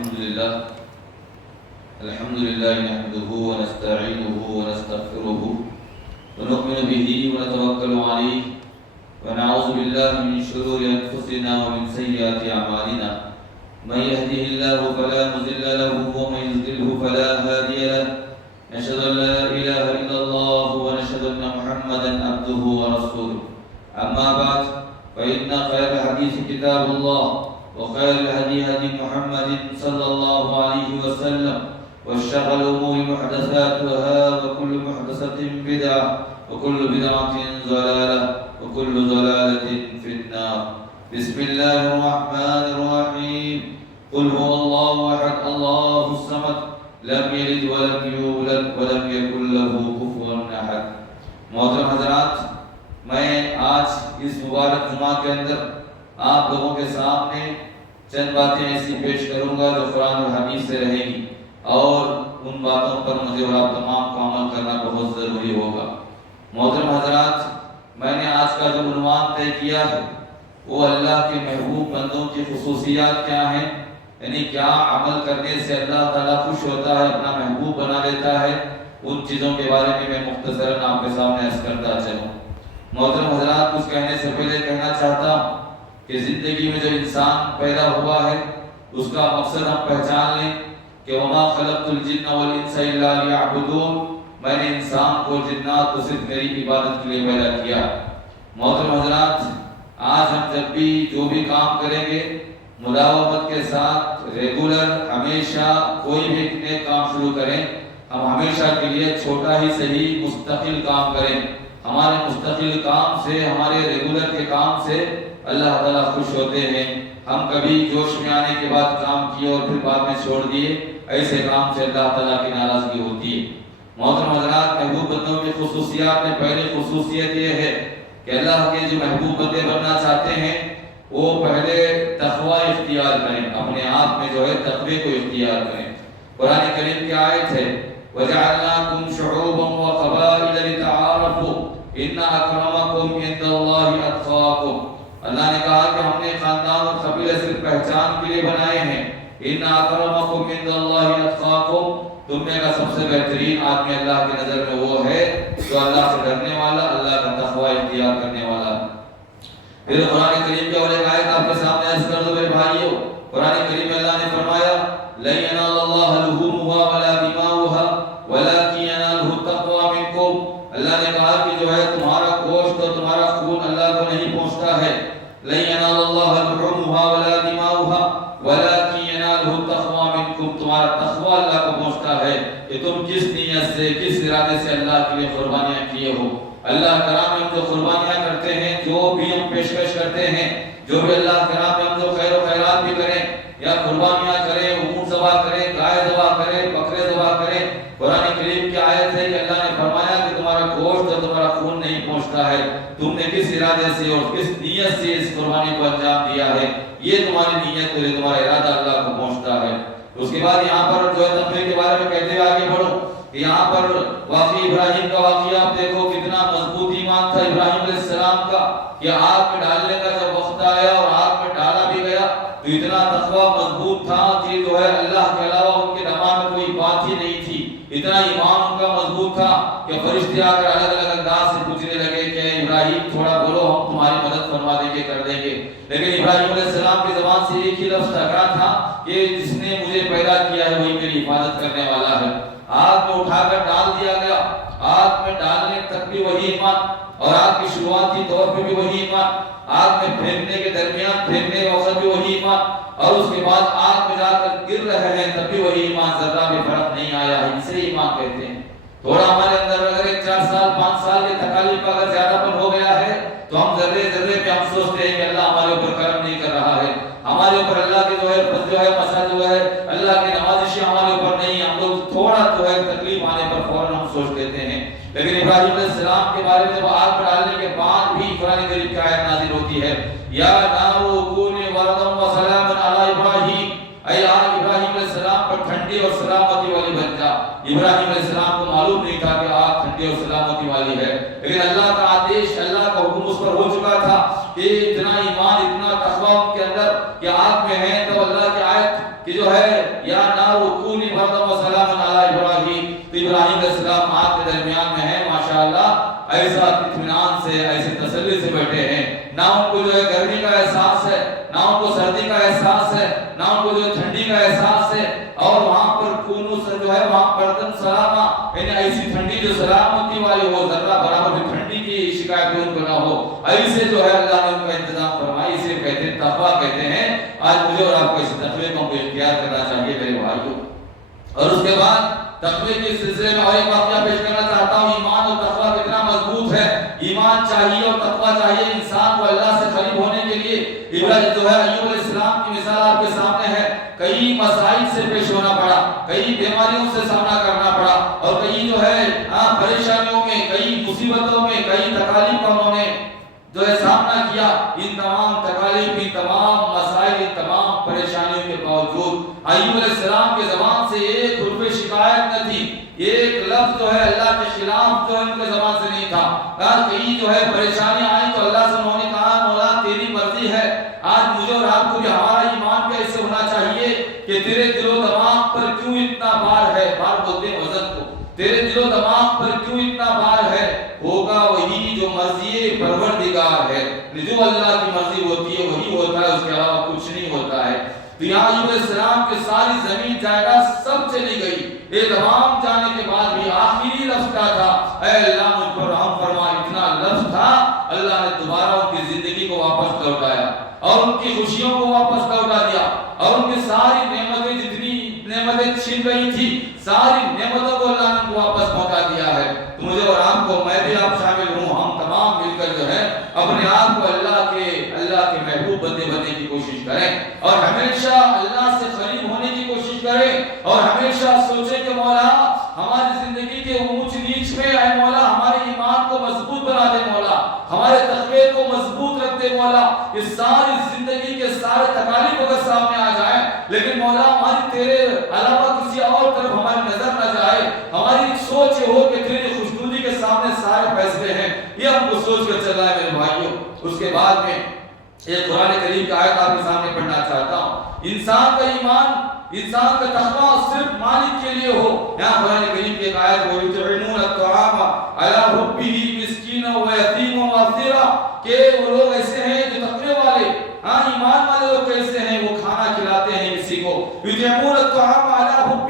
الحمد لله نحمده ونستعينه ونستغفره ونؤمن به ونتوكل عليه ونعوذ بالله من شرور أنفسنا ومن سيئات أعمالنا من يهده الله فلا مضل له ومن يضلله فلا هادي له نشهد أن لا إله إلا الله ونشهد أن محمدا عبده ورسوله أما بعد فإن خير الحديث كتاب الله وخير الهدي هدي محمد صلى الله عليه وسلم وشر الأمور محدثاتها وكل محدثة بدعة وكل بدعة ضلالة وكل ضلالة في النار. بسم الله الرحمن الرحيم. قل هو الله أحد الله الصمد لم يلد ولم يولد ولم يكن له كفوا أحد. محترم حضرات، میں آج اس مبارک جمعہ کے اندر آپ لوگوں کے سامنے چند باتیں ایسی پیش کروں گا جو قرآن اور حدیث سے رہیں گی، اور ان باتوں پر مجھے اور آپ تمام کو عمل کرنا بہت ضروری ہوگا. محترم حضرات، میں نے آج کا جو عنوان طے کیا ہے وہ اللہ کے محبوب بندوں کی خصوصیات کیا ہیں، یعنی کیا عمل کرنے سے اللہ تعالیٰ خوش ہوتا ہے، اپنا محبوب بنا لیتا ہے، ان چیزوں کے بارے میں مختصراً آپ کے سامنے عرض کرتا چلوں. محترم حضرات، کچھ کہنے سے پہلے کہنا چاہتا ہوں کہ زندگی میں جو انسان پیدا ہوا ہے اس کا مقصد ہم پہچان لیں کہ وما خلقت الجن والانس الا لیعبدون، میں نے انسان کو جنات کو صرف میری عبادت کے لیے پیدا کیا. محترم حضرات، آج ہم جب بھی جو بھی کام کریں گے مداومت کے ساتھ ریگولر ہمیشہ کوئی بھی نیک کام شروع کریں، ہم ہمیشہ کے لیے چھوٹا ہی صحیح مستقل کام کریں. ہمارے مستقل کام سے، ہمارے ریگولر کے کام سے اللہ تعالیٰ خوش ہوتے ہیں. ہم کبھی جوش میں آنے کے بعد کام کیے اور پھر بعد میں چھوڑ دیے، ایسے کام سے اللہ تعالیٰ کی ناراضگی ہوتی ہے. محترم حضرات، محبوب بندوں کی خصوصیات میں پہلی خصوصیت یہ ہے کہ اللہ کے جو محبوب بندے بننا چاہتے ہیں وہ پہلے تقوی اختیار کریں، اپنے آپ میں جو ہے تقوی کو اختیار کریں. قرآن کریم کی آیت ہے وَجَعَلْنَاكُمْ شُعُوبًا وَقَبَائِلَ لِتَعَارَفُوا إِنَّ أَكْرَمَكُمْ عِندَ اللَّهِ أَتْقَاكُمْ. اللہ نے کہا کہ ہم نے خاندان اور قبیلے صرف پہچان کے لیے بنائے ہیں. إِنَّ أَكْرَمَكُمْ عِندَ اللَّهِ أَتْقَاكُمْ، تم میں کا سب سے بہترین آدمی اللہ کی نظر میں وہ ہے جو اللہ سے ڈرنے والا، اللہ کا تقوی اختیار کرنے والا. پھر قرآن کریم کی اور ایک آیت آپ کے سامنے عرض کر دو میرے بھائیو. قرآن کریم میں اللہ نے فرمایا لَن يَنَالَ اللَّهَ لُحُومُهَا وَلَا دِمَاؤُهَا وَلَكِنْ يَنَالُهُ التَّقْوَىٰ مِنكُمْ. اللہ نے کہا کہ جو ہے تمہارا گوشت اور تمہارا خون اللہ کو نہیں پہنچتا ہے. لَن يَنَالَ اللَّهَ لُحُومُهَا وَلَا دِمَاؤُهَا وَلَكِنْ يَنَالُهُ التَّقْوَىٰ مِنكُمْ. تمہارا تقوی اللہ کو پہنچتا ہے کہ تم کس نیت سے، کس ارادے سے اللہ کے لیے قربانیاں کیے ہو. اللہ کرام میں ہم جو قربانیاں کرتے ہیں، جو بھی ہم پیشکش کرتے ہیں، جو بھی اللہ کرام میں ہم جو خیر و خیرات بھی کریں یا قربانیاں کریں، اونٹ ذبح کریں، گائے ذبح کریں، بکرے ذبح کریں، قرآن کریم کی آیت ہے کہ اللہ نے فرمایا کہ تمہارا گوشت اور تمہارا خون نہیں پہنچتا ہے، تم نے کس ارادے سے اور کس نیت سے اس قربانی کو انجام دیا ہے، یہ تمہاری نیت ہے، تمہارا ارادہ اللہ کو پہنچتا ہے. اس کے بعد یہاں پر جو ہے تقوی کے بارے میں کہتے ہوئے آگے بڑھو کہ یہاں پر واقعی ابراہیم کا واقعہ آپ دیکھو، کتنا مضبوط ایمان تھا ابراہیم علیہ السلام کا کہ آگ میں ڈالنے کا جب وقت آیا اور آگ میں ڈالا بھی گیا تو اتنا تقوی مضبوط تھا کہ جو ہے اللہ کے علاوہ ان کے دماغ میں کوئی بات ہی نہیں تھی. اتنا ایمان ان کا مضبوط تھا کہ فرشتے آ کر الگ الگ انداز سے پوچھنے لگے کہ ابراہیم تھوڑا بولو، ہم تمہاری مدد فرما دیں گے، کر دیں گے. لیکن ابراہیم علیہ السلام کی زبان سے ایک ہی لفظ ٹکرا تھا کہ جس نے مجھے پیدا کیا ہے وہی میری حفاظت کرنے والا ہے. آگ میں اٹھا کر ڈال دیا گیا، آگ میں ڈالنے تک بھی وہی ایمان، اور آگ کی شروعاتی طور پہ بھی وہی ایمان، آگ میں پھینکنے کے درمیان پھینکنے وقت بھی وہی ایمان، اور اس کے بعد آگ میں جا کر گر رہے ہیں تب بھی وہی ایمان، ذرہ بھی فرق نہیں آیا ہے. اسے ایمان کہتے ہیں. تھوڑا ہمارے اندر اگر 4 سال 5 سال کے تکالیف کا اگر زیادہ پن ہو گیا ہے تو ہم ذرے ذرے پہ ہم سوچتے ہیں کہ اللہ ہمارے اوپر کرم نہیں کر رہا ہے، ہمارے اوپر اللہ کے جو ہے مسئلہ جو ہے اللہ کی نوازشیں ہمارے اوپر نہیں. ہم لوگ تھوڑا جو ہے تکلیف آنے پر فوراً ہم سوچ لیتے ہیں. لیکن ابراہیم علیہ السلام کے بارے میں جب آگ پر ڈالنے کے بعد بھی قرآن کریم کی آیت نازل ہوتی ہے یا نارو کونی وردم و سلام علی ابراہیم، اے آگ ابراہیم علیہ السلام پر ٹھنڈی اور سلامتی والی بن جا. ابراہیم علیہ السلام کو معلوم نہیں تھا کہ آگ ٹھنڈی اور سلامتی والی ہے، لیکن اللہ کا آدیش، اللہ کا حکم اس پر ہو چکا تھا کہ اتنا ایمان، اتنا تقوی کے اندر کہ آگ میں ہے تو اللہ کی آیت کہ جو ہے ہے یا نار کونی بردم و سلام علی ابراہیم، تو ابراہیم علیہ السلام آگ کے درمیان میں ہے، ماشاءاللہ ایسا اطمینان سے ایسے تسلی سے بیٹھے ہیں، نہ ان کو جو ہے گرمی کا احساس ہے، نہ ان کو سردی کا احساس ہے، نہ ان کو جو ہے ٹھنڈی کا احساس ہے، اور وہاں پر کونو سے جو ہے وہاں پردن سلامہ، یعنی ایسی ٹھنڈی جو سلامتی والی ہو، ذرہ برابر بھی ٹھنڈی کی شکایت ان کو نہ ہو، ایسے جو ہے اللہ نے ان کا انتظام فرمایا، اسے کہتے ہیں تقویٰ کہتے ہیں۔ آج مجھے اور آپ کو اس تقوی کو اختیار کرنا چاہیے میرے بھائیوں۔ اور اس کے بعد تقوی کے سلسلے میں اور ایک واقعہ پیش کرنا چاہتا ہوں، ایمان اور تقوی کتنا مضبوط ہے۔ ایمان چاہیے اور تقوی چاہیے انسان کو اللہ سے قریب ہونے کے لیے۔ ابراہیم جو ہے ایوب علیہ السلام کی مثال آپ کے سامنے ہے، کئی مسائل سے پیش ہونا پڑا، کئی بیماریوں سے سامنا کرنا پڑا، اور کئی جو ہے پریشانیوں میں، کئی مصیبتوں میں، کئی تکالیف کا انہوں نے جو ہے سامنا کیا۔ ان تمام تکالیف، ان تمام مسائل، ان تمام پریشانیوں کے باوجود ایوب علیہ السلام کے زبان سے ایک حرف شکایت نہ تھی، ایک لفظ جو ہے اللہ کے خلاف جو ہے ان کے زبان سے نہیں تھا۔ کئی جو ہے پریشانیاں آئیں تو اللہ سے انہوں نے کہا مولا تیری مرضی ہے۔ آج مجھے اور آپ کو بھی ہمارا ایمان کیسے ہونا چاہیے کہ تیرے دل و دماغ پر کیوں اتنا بار ہے، بار بولتے ہیں وزن کو، تیرے دل و دماغ پر کیوں اتنا بار ہے؟ ہوگا وہی جو مرضی پروردگار ہے، جو اللہ کی مرضی ہوتی ہے وہی ہوتا ہے، اس کے علاوہ کچھ نہیں ہوتا ہے۔ تو یہاں ایوب علیہ السلام کی ساری زمین جائیداد سب چلی گئی، یہ تمام جانے کے بعد بھی آخری لفظ کیا تھا؟ اے اللہ مجھ پر رحم فرما، اتنا لفظ تھا، اللہ نے دوبارہ ان کی زندگی کو واپس لوٹایا اور ان کی خوشیوں کو واپس لوٹا دیا، اور ان کی ساری نعمتیں، جتنی نعمتیں چھن گئی تھی، ساری نعمتوں کو اللہ نے واپس پہنچا دیا ہے۔ تو مجھے اور آپ کو، میں بھی آپ شامل ہوں، ہم تمام مل کر جو ہے اپنے آپ کو اللہ کے محبوب بندے بننے کی کوشش کریں، اور ہمیشہ اللہ سے قریب ہونے کی کوشش کریں، اور ہمیشہ سوچیں کہ مولا ہماری زندگی کے اونچ نیچ میں، اے مولا ہمارے ایمان کو مضبوط بنا دے، مولا ہمارے تقوی کو مضبوط رکھ دے، مولا یہ ساری زندگی کے سارے تکالیف اگر سامنے آ جائیں، لیکن مولا ہماری تیرے علاوہ کسی اور طرف ہماری نظر نہ جائے، ہماری سوچ یہ ہو کہ تیری خوشنودی کے سامنے سارے فیصلے ہیں، یہ ہم کو سوچ کر چلنا ہے میرے بھائیوں۔ اس کے بعد میں ایک قرآن کریم کی آیت آپ کے سامنے پڑھنا چاہتا ہوں، انسان کا ایمان، انسان کا تقویٰ صرف مالک کے لیے ہو۔ یہاں قرآن کریم کی ایک آیت وہ یطعمون الطعام علی حبہ مسکینا و یتیما و اسیرا، کہ وہ لوگ ایسے ہیں جو تقوی والے، ایمان والے لوگ کیسے ہیں، وہ کھانا کھلاتے ہیں کسی کو، یطعمون الطعام علی حبہ،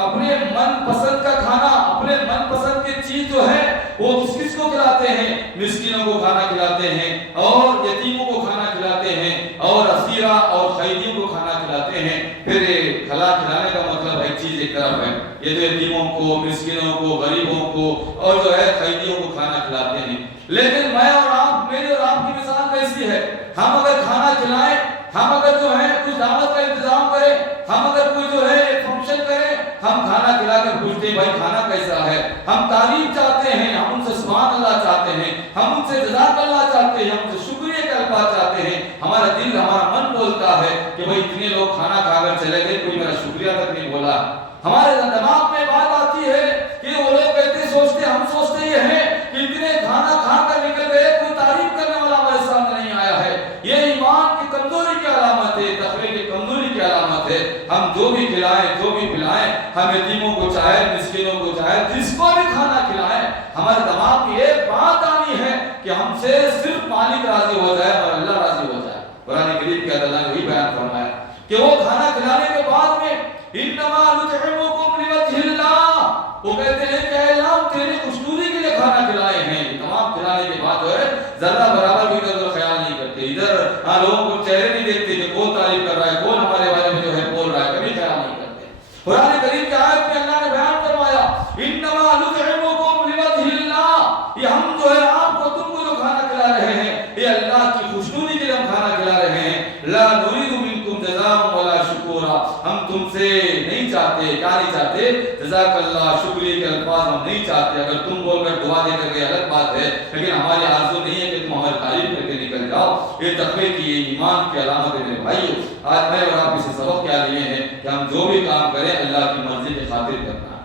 اپنے من پسند کا کھانا، اپنے من پسند کی چیز جو ہے وہ کس کو کھلاتے ہیں، مسکینوں کو کھانا کھلاتے ہیں، اور یتیموں کو کھانا کھلاتے ہیں، اور اسیرا اور قیدیوں کو کھانا کھلاتے ہیں۔ پھر کھلا کھلانے کا مطلب ایک چیز ایک طرف ہے، یہ تو یتیموں کو، مسکینوں کو، غریبوں کو اور جو ہے قیدیوں کو کھانا کھلاتے ہیں، لیکن میں اور آپ، میری اور آپ کی مثال کیسی ہے؟ ہم اگر کھانا کھلائیں، ہم اگر جو ہے کچھ دعوت کا انتظام کریں، ہم اگر کوئی جو ہے فنکشن کریں، ہم کھانا کھلا کر پوچھتے ہیں بھائی کھانا کیسا ہے، ہم تعریف چاہتے ہیں، ہم ان سے سبحان اللہ چاہتے ہیں، ہم ان سے جزاک اللہ چاہتے ہیں، ہم ان سے شکریہ کے الفاظ چاہتے ہیں، ہمارا دل، ہمارا من بولتا ہے کہ بھائی اتنے لوگ کھانا کھا کر چلے گئے، کوئی میرا شکریہ تک نہیں بولا۔ ہمارے دماغ میں بات آتی ہے کہ وہ لوگ کہتے سوچتے، ہم سوچتے یہ ہیں کہ اتنے کھانا کھا کر نکل گئے، کوئی تعریف کرنے والا ہمارے سامنے نہیں آیا ہے۔ یہ ایمان کی کمزوری کی علامت ہے، تقوی کی کمزوری کی علامت ہے۔ ہم جو بھی کھلائیں، جو بھی پلائیں، ہم یتیموں کو چاہے، مسکینوں کو چاہے، جس کو بھی کھانا کھلائیں، ہمارے دماغ میں ایک بات آنی ہے کہ ہم سے صرف مالک راضی ہو جائے اور اللہ راضی ہو جائے۔ قرآن کریم کے اللہ نے وہی بیان فرمایا کہ وہ کھانا کھلانے کے بعد میں انما نطعمکم لوجہ اللہ، وہ کہتے ہیں کہ اللہ ہم تیری خوشنودی کے لیے کھانا کھلائے ہیں۔ تمام کھلانے کے بعد جو ہے ذرہ برابر بھی ادھر خیال نہیں کرتے، ادھر لوگوں کو چہرے نہیں دیکھتے کہ کون تعریف کر رہا ہے، کون ہمارے بارے میں جو ہے بول رہا ہے، کبھی خیال نہیں کرتے۔ قرآن کریم کی آیت میں اللہ نے بیان فرمایا انما نطعمکم لوجہ اللہ، یہ ہم جو ہے آپ کو، تم کو جو کھانا کھلا رہے ہیں، یہ اللہ کی خوشنودی کے لیے ہم کھانا کھلا رہے ہیں۔ لا نريد منکم جزاء ولا شکورا، ہم تم سے نہیں چاہتے، کیا نہیں چاہتے؟ جزاک اللہ، شکریہ کے الفاظ ہم نہیں چاہتے۔ اگر تم بول کر دعا دے کر گئے الگ بات ہے، لیکن ہماری آرزو نہیں ہے کہ تم ہماری تعریف کر کے نکل جاؤ۔ یہ تقوی کی، یہ ایمان کی علامت ہے میرے بھائیو۔ آج میں اور آپ اسے سبق کیا لیے ہیں کہ ہم جو بھی کام کریں اللہ کی مرضی کی خاطر کرنا ہے۔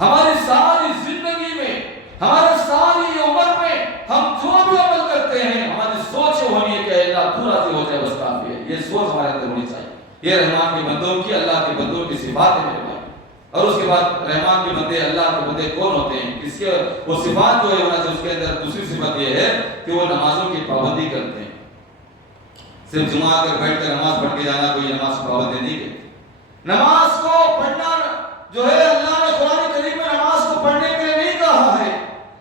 ہماری ساری زندگی میں، ہماری ساری عمر میں ہم جو بھی عمل کرتے ہیں، ہماری سوچ ہونی ہے کہ اللہ تو راضی ہو جائے بس کافی ہے۔ یہ سوچ ہمارے اندر ہونی چاہیے، یہ رحمان کے بندوں کی، اللہ کے بندوں کی صفات ہے میرے بھائی۔ اور اس کے بعد رحمان کے بندے، اللہ کے بندے کون ہوتے ہیں؟ اس کے وہ صفات جو ہے ہونا چاہیے، اس کے اندر دوسری صفت یہ ہے کہ وہ نمازوں کی پابندی کرتے ہیں۔ صرف جمعہ کر بیٹھ کر نماز پڑھ کے جانا کوئی نماز کی پابندی نہیں کرتی۔ نماز کو پڑھنا جو ہے اللہ نے قرآن کریم میں نماز کو پڑھنے کے لیے نہیں کہا ہے۔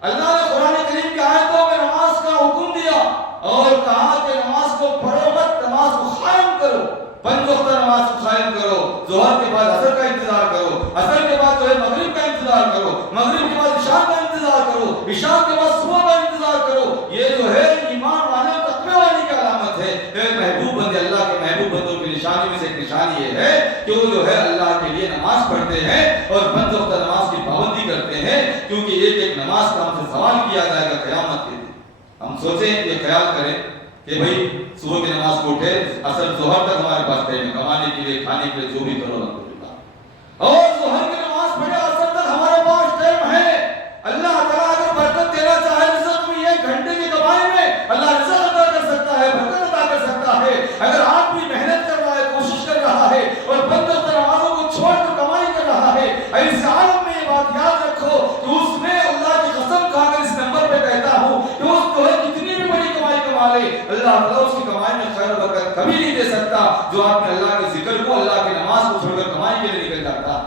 اللہ نے قرآن کریم کی آیتوں میں نماز کا حکم دیا اور کہا کہ نماز کو پڑھو مت، نماز کو قائم کرو، 5 وقت نماز کو قائم کرو، ظہر کے بعد عصر کا انتظار کرو، عصر کے بعد جو ہے مغرب کا انتظار کرو، مغرب کے بعد عشاء کا انتظار کرو، عشاء کے بعد صبح کا انتظار کرو۔ یہ جو ہے ایمان والے اور تقوی والے کی علامت ہے۔ محبوب بندے، اللہ کے محبوب بندوں کی نشانی میں سے ایک نشانی یہ ہے کہ وہ جو ہے اللہ کے لیے نماز پڑھتے ہیں اور 5 وقت نماز کی پابندی کرتے ہیں، کیونکہ ایک ایک نماز کا ہم سے سوال کیا جائے گا قیامت کے دن۔ ہم سوچیں، یہ خیال کریں کہ بھئی صبح کی نماز کو اٹھے، اصل ظہر تک ہمارے پاس ٹائم ہے، کمانے کے لیے، کھانے کے لیے، جو بھی کرو الحمدللہ، اور ظہر کی نماز پڑھے اصل تک ہمارے پاس ٹائم ہے۔ اللہ تعالیٰ اگر برکت دینا چاہے رزق میں، 1 گھنٹے کی کمائی میں اللہ رزق عطا کر سکتا ہے، برکت عطا کر سکتا ہے۔ اگر آدمی محنت کر رہا ہے، کوشش کر رہا ہے اور 5 وقت نمازوں کو چھوڑ کر کمائی کر رہا ہے، اس عالم میں یہ بات یاد رکھو کہ اس نے اللہ کی قسم کھا کر اس نمبر پہ کہتا ہوں کہ اس جو ہے کتنی بھی بڑی کمائی کما لے، اللہ تعالیٰ اس کی کمائی میں خیر و برکت کبھی نہیں دے سکتا جو آدمی اللہ کے ذکر کو، اللہ کی نماز کو چھوڑ کر کمائی کے لیے نکل جاتا۔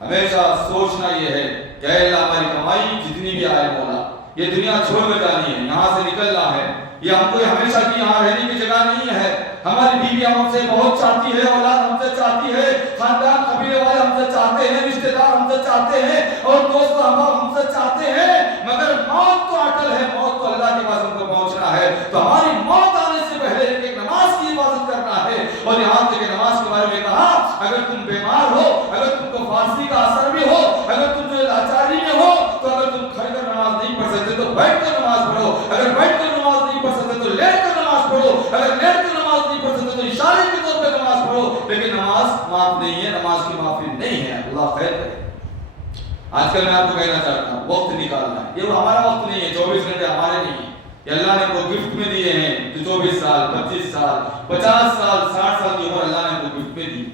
ہمیشہ سوچنا یہ ہے کہ اے اللہ ہماری کمائی جتنی بھی آئے مولا، یہ دنیا چھوڑ کر جانی ہے، یہاں سے نکلنا ہے، یہ ہم کو ہمیشہ کی یہاں رہنے کی جگہ نہیں ہے۔ ہماری بیوی ہم سے بہت چاہتی ہے، اولاد ہم سے چاہتی ہے، خاندان قبیلے والے ہم سے چاہتے ہیں، رشتہ دار ہم سے چاہتے ہیں اور دوست احباب ہم سے چاہتے ہیں، مگر موت تو اٹل ہے، موت تو اللہ کے پاس ہم کو پہنچنا ہے۔ تو ہماری موت آنے سے پہلے ایک نماز کی حفاظت کرنا ہے۔ اور یہاں تک کہ نماز کے بارے میں کہا اگر تم بیمار ہو، اگر تم کو فارسی کا اثر بھی ہو، اگر تم جو لاچاری میں ہو، تو اگر تم کھڑ کر نماز نہیں پڑھ سکتے تو بیٹھ کر نماز پڑھو، اگر بیٹھ کر نماز نہیں پڑھ سکتے تو لیٹ کر نماز پڑھو، اگر لیٹ کر نماز نہیں پڑھ سکتے تو اشارے کے طور پہ نماز پڑھو، لیکن نماز معاف نہیں ہے، نماز کی معافی نہیں ہے۔ اللہ خیر کرے۔ آج کل میں آپ کو کہنا چاہتا ہوں وقت نکالنا ہے، یہ ہمارا وقت نہیں ہے، 24 گھنٹے ہمارے نہیں ہیں، یہ اللہ نے کو گفٹ میں دیے ہیں، 24 سال، 25 سال، 50 سال، 60 سال کی عمر اللہ نے کو گفٹ میں دی،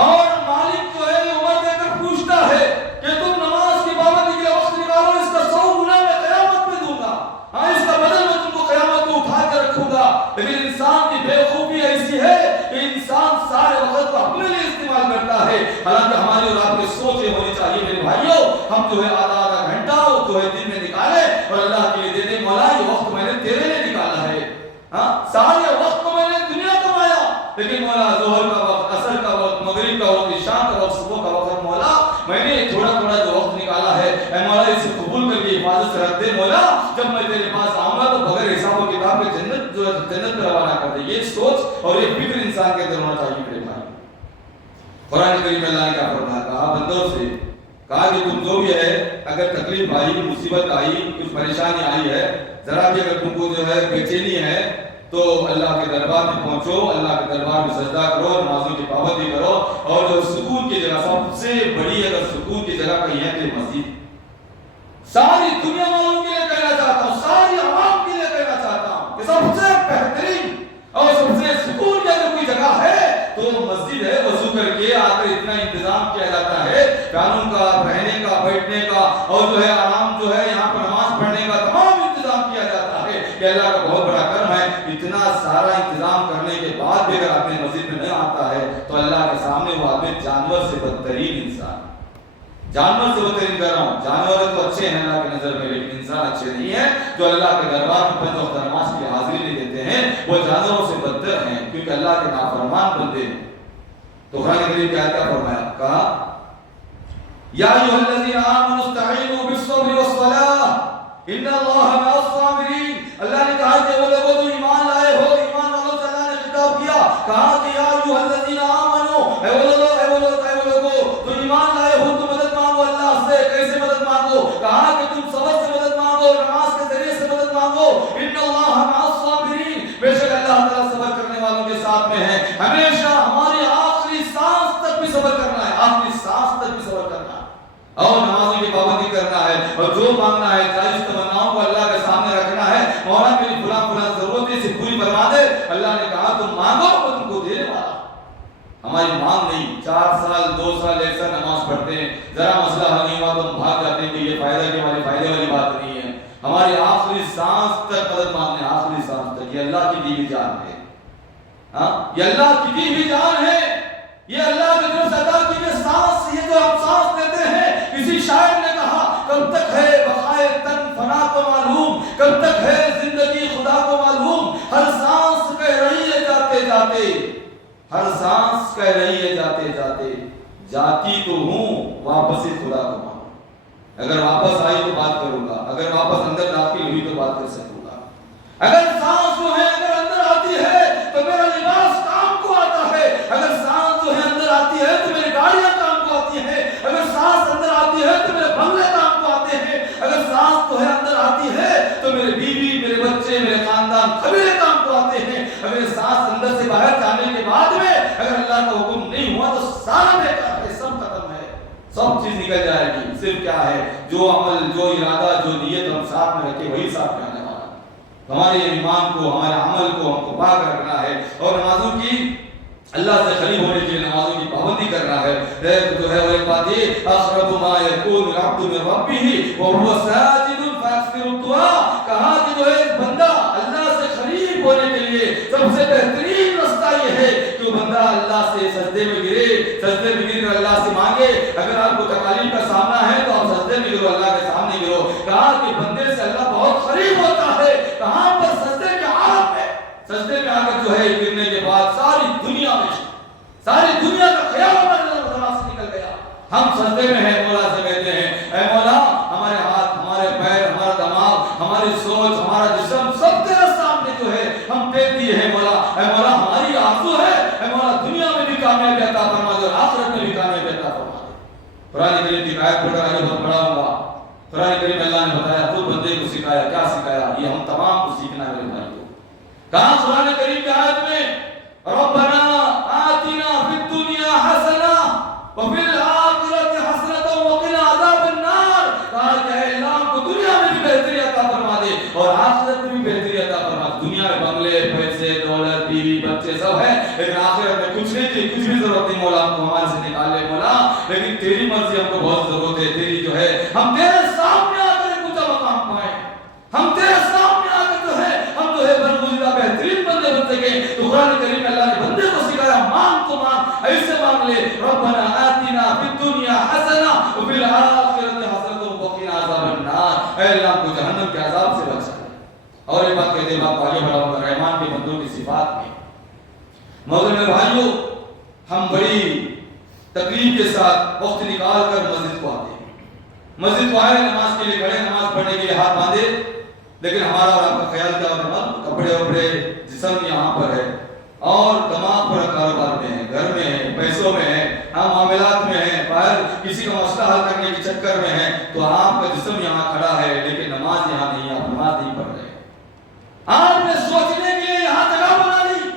اور مالک جو ہے یہ عمر دے کر پوچھتا ہے کہ تم نماز کی پابندی کے لیے وقت نکالو، اس کا 100 گنا میں قیامت میں دوں گا، ہاں اس کا بدل میں تم کو قیامت میں اٹھا کر رکھوں گا۔ لیکن انسان کی بے خوبی ایسی ہے کہ انسان سارے وقت کو اپنے لیے استعمال کرتا ہے، حالانکہ ہماری اور آپ کی سوچ یہ ہونی چاہیے میرے بھائیوں، ہم جو ہے آدھا گھنٹہ جو ہے دن میں نکالے اور اللہ کے لیے دے دیں، مولا یہ وقت میں نے تیرے لیے نکالا ہے، ہاں سارے وقت کو میں نے دنیا کمایا، لیکن مولا ظہر کا وقت، عصر کا وقت، مغرب کا وقت، عشاء کا وقت، صبح کا وقت، مولا میں نے تھوڑا تھوڑا جو وقت نکالا ہے، اے مولا اسے قبول کر کے حفاظت سے رکھ دے، مولا جب میں تیرے پاس آؤں گا تو بغیر حساب و کتاب کے جنت جو ہے جنت میں روانہ کر دے۔ یہ سوچ اور یہ فکر انسان کے اندر ہونا چاہیے میرے بھائی۔ قرآن کریم میں اللہ نے کیا فرمایا، کہا بندوں سے، کہا کہ تم جو بھی ہے، اگر تکلیف آئی، مصیبت آئی، کچھ پریشانی آئی ہے، ذرا بھی اگر تم کو جو ہے بے چینی ہے تو اللہ کے دربار میں پہنچو، اللہ کے دربار میں سجدہ کرو، نمازوں کی پابندی کرو، اور جو سکون کی جگہ سب سے بڑی اگر سکون کی جگہ کہیں ہے تو مسجد۔ ساری دنیا والوں کے لیے کہنا چاہتا ہوں، ساری عوام کے لیے کہنا چاہتا ہوں کہ سب سے بہترین اور سب سے سکون کی اگر کوئی جگہ ہے تو مسجد ہے۔ وضو کر کے آ کر اتنا انتظام کیا جاتا ہے قانون کا، رہنے کا، بیٹھنے کا، اور جو ہے آرام جو ہے یہاں پر نماز پڑھنے کا تمام انتظام کیا جاتا ہے کہ اللہ کا بہت بڑا کرم ہے۔ اتنا سارا انتظام کرنے کے بعد بھی اگر آدمی مسجد میں نہیں آتا ہے تو اللہ کے سامنے وہ آدمی جانور سے بدترین انسان، جانور سے بدترین کر رہا ہوں، جانور تو اچھے ہیں اللہ کی نظر میں لیکن انسان اچھے نہیں ہیں، جو اللہ کے دربار میں 5 وقت نماز کی حاضری نہیں دیتے ہیں وہ جانوروں سے بدتر ہیں، کیونکہ اللہ کے نافرمان بندے ہیں۔ تو قرآن کریم کیا فرمایا، کہا یا ایھا الذین آمنوا استعینوا بالصبر والصلاۃ ان اللہ مع الصابرین۔ اللہ نے کہا کہ وہ لوگ جو ایمان لائے ہو، ایمان والوں سے اللہ نے خطاب کیا، کہا کہ یا ایھا الذین آمنوا، اے وہ لوگ جو ایمان لائے ہو تو مدد مانگو اللہ سے۔ کیسے مدد مانگو؟ کہا کہ تم صبر سے مدد مانگو، نماز کے ذریعے سے مدد مانگو، ان اللہ مع الصابرین، بے شک اللہ تعالیٰ صبر کرنے والوں کے ساتھ میں ہے۔ ہمیشہ ہماری آخری سانس تک بھی صبر کرنا ہے، آخری سانس تک بھی صبر کرنا ہے، اور نمازوں کی پابندی کرنا ہے، اور جو مانگنا ہے جائز تمناؤں کو اللہ کے سامنے رکھنا ہے۔ مولا میری فلاں ضرورتیں سے پوری فرما دے، اللہ نے کہا تم مانگو تو تم کو دینے والا۔ ہماری 2 سال 1 سال نماز پڑھتے ہیں، ذرا مسئلہ حل نہیں ہوا تو ہم بھاگ جاتے ہیں کہ یہ فائدے والی بات نہیں ہے. ہماری آخری سانس تک مدد مانگنے، آخری سانس تک. یہ اللہ کی دی ہوئی جان ہے. ہاں یہ اللہ کی دی ہوئی جان ہے، یہ اللہ کی طرف سے عطا کی ہوئی سانس. یہ جو ہم سانس لیتے ہیں، کسی شاعر نے کہا کب تک ہے بقائے تن فنا کو معلوم، کب تک ہے زندگی خدا کو معلوم. ہر سانس کہہ رہی ہے جاتے جاتے، ہر سانس کہہ رہی ہے جاتے جاتے، جاتی تو ہوں واپس خدا کو معلوم. اگر واپس آئی تو بات کروں گا، اگر واپس اندر داخل ہوئی تو بات کر سکوں گا. اگر سانس جو ہے اگر اندر آتی ہے تو میرا لباس کام کو آتا ہے. اگر سانس جو ہے اندر آتی ہے تو میری گاڑیاں کام کو آتی ہیں. اگر سانس اندر آتی ہے تو میرے بنگلے کام کو آتے ہیں. اگر سانس جو ہے اندر آتی ہے تو میرے بیوی، میرے بچے، میرے خاندان قبیلے کام کو آتے ہیں. اگر سانس اندر سے باہر جانے کے بعد میں اگر اللہ کا حکم نہیں ہوا تو سارا بیکار ہے، سب ختم ہے، سب چیز نکل جائے گی. صرف کیا ہے، جو عمل، جو ارادہ، جو نیت ہم ساتھ میں رکھے وہی ساتھ میں آنے والا. ہمارے ایمان کو، ہمارے عمل کو ہم کو پاک رکھنا ہے اور نمازوں کی اللہ سے قریب ہونے کے لیے نمازوں کی پابندی کرنا ہے. جو ہے وہ ایک بات یہ اقرب ما یکون العبد من ربہ وهو ساجد فاکثر الدعاء. کہا کہ جو ہے بندہ اللہ سے قریب ہونے کے لیے سب سے بہترین راستہ یہ ہے کہ وہ بندہ اللہ سے سجدے میں گرے، سجدے میں گر کر اللہ سے مانگے. اگر آپ کو تکالیف کا سامنا ہے تو آپ سجدے میں گرو، اللہ کے سامنے گرو. کہا کہ بندے سے اللہ بہت قریب ہوتا ہے. کہاں پر؟ سجدے کے حالت میں. سجدے میں آ کر جو ہے گرنے کے بعد ساری دنیا کا خیال ہمارے دماغ سے نکل گیا. ہم سجدے میں ہیں، مولا سے کہتے ہیں اے مولا ہمارے ہاتھ، ہمارے پیر، ہمارا دماغ، ہماری سوچ، ہمارا جسم سب تیرے سامنے جو ہے ہم ٹیک دیے ہیں. مولا اے مولا ہماری آرزو ہے اے مولا دنیا میں بھی کامیابی عطا فرما دے اور آخرت میں بھی کامیابی عطا فرما دے. قرآن کریم کی آیت پڑھ کر آگے بہت بڑا ہوں گا. قرآن کریم اللہ نے بتایا، خود بندے کو سکھایا. کیا سکھایا؟ یہ ہم تمام کو سیکھنا ہے میرے بھائیوں. کہاں قرآن کریم کی آیت میں ربنا آتنا فی الدنیا حسنہ وفی الآخرۃ حسنۃ وقنا عذاب النار. کہا کہ اے اللہ ہم کو دنیا میں بھی بہتری عطا فرما دے اور آخرت میں بھی بہتری عطا فرما دے. دنیا میں بنگلے، پیسے، دولت، بیوی، بچے سب ہے، لیکن آخرت میں کچھ نہیں تھی، کچھ بھی ضرورت نہیں. مولا ہم کو ہمارے سے نکال لے مولا، لیکن تیری مرضی ہم کو بہت ضرورت ہے. تیری جو ہے ہم تیرے سامنے آ کر ایک اونچا مقام پائیں، ہم تیرے سامنے آ کر جو ہے ہم جو ہے برگزیدہ بہترین بندے بن سکیں. تو قرآن کریم اللہ نے بندے کو سکھایا مانگ تو مانگ، ایسے مانگ لے ربنا آتنا فی الدنیا حسنہ وفی الآخرۃ حسنۃ وقنا عذاب النار. اے اللہ ہم کو جہنم کے عذاب سے بچا. اور ایک بات کہتے ہیں، آپ آگے بڑھاؤں گا رحمان کے بندوں کی صفات میں. مگر میرے بھائیوں ہم بڑی تکلیف کے ساتھ وقت نکال کر مسجد کو آتے ہیں. مسجد کو آئے، نماز کے لیے کھڑے، نماز پڑھنے کے لیے ہاتھ باندھے، لیکن ہمارا اور آپ کا خیال کیا ہوتا ہے؟ کپڑے وپڑے، جسم یہاں پر ہے اور دماغ پر کاروبار میں ہے، گھر میں ہے، پیسوں میں ہے، ہم معاملات میں ہیں، باہر کسی کا مسئلہ حل کرنے کے چکر میں ہے. تو آپ کا جسم یہاں کھڑا ہے لیکن نماز یہاں نہیں ہے، آپ نماز نہیں پڑھ رہے. آپ نے سوچنے کے لیے یہاں جگہ بنا لی،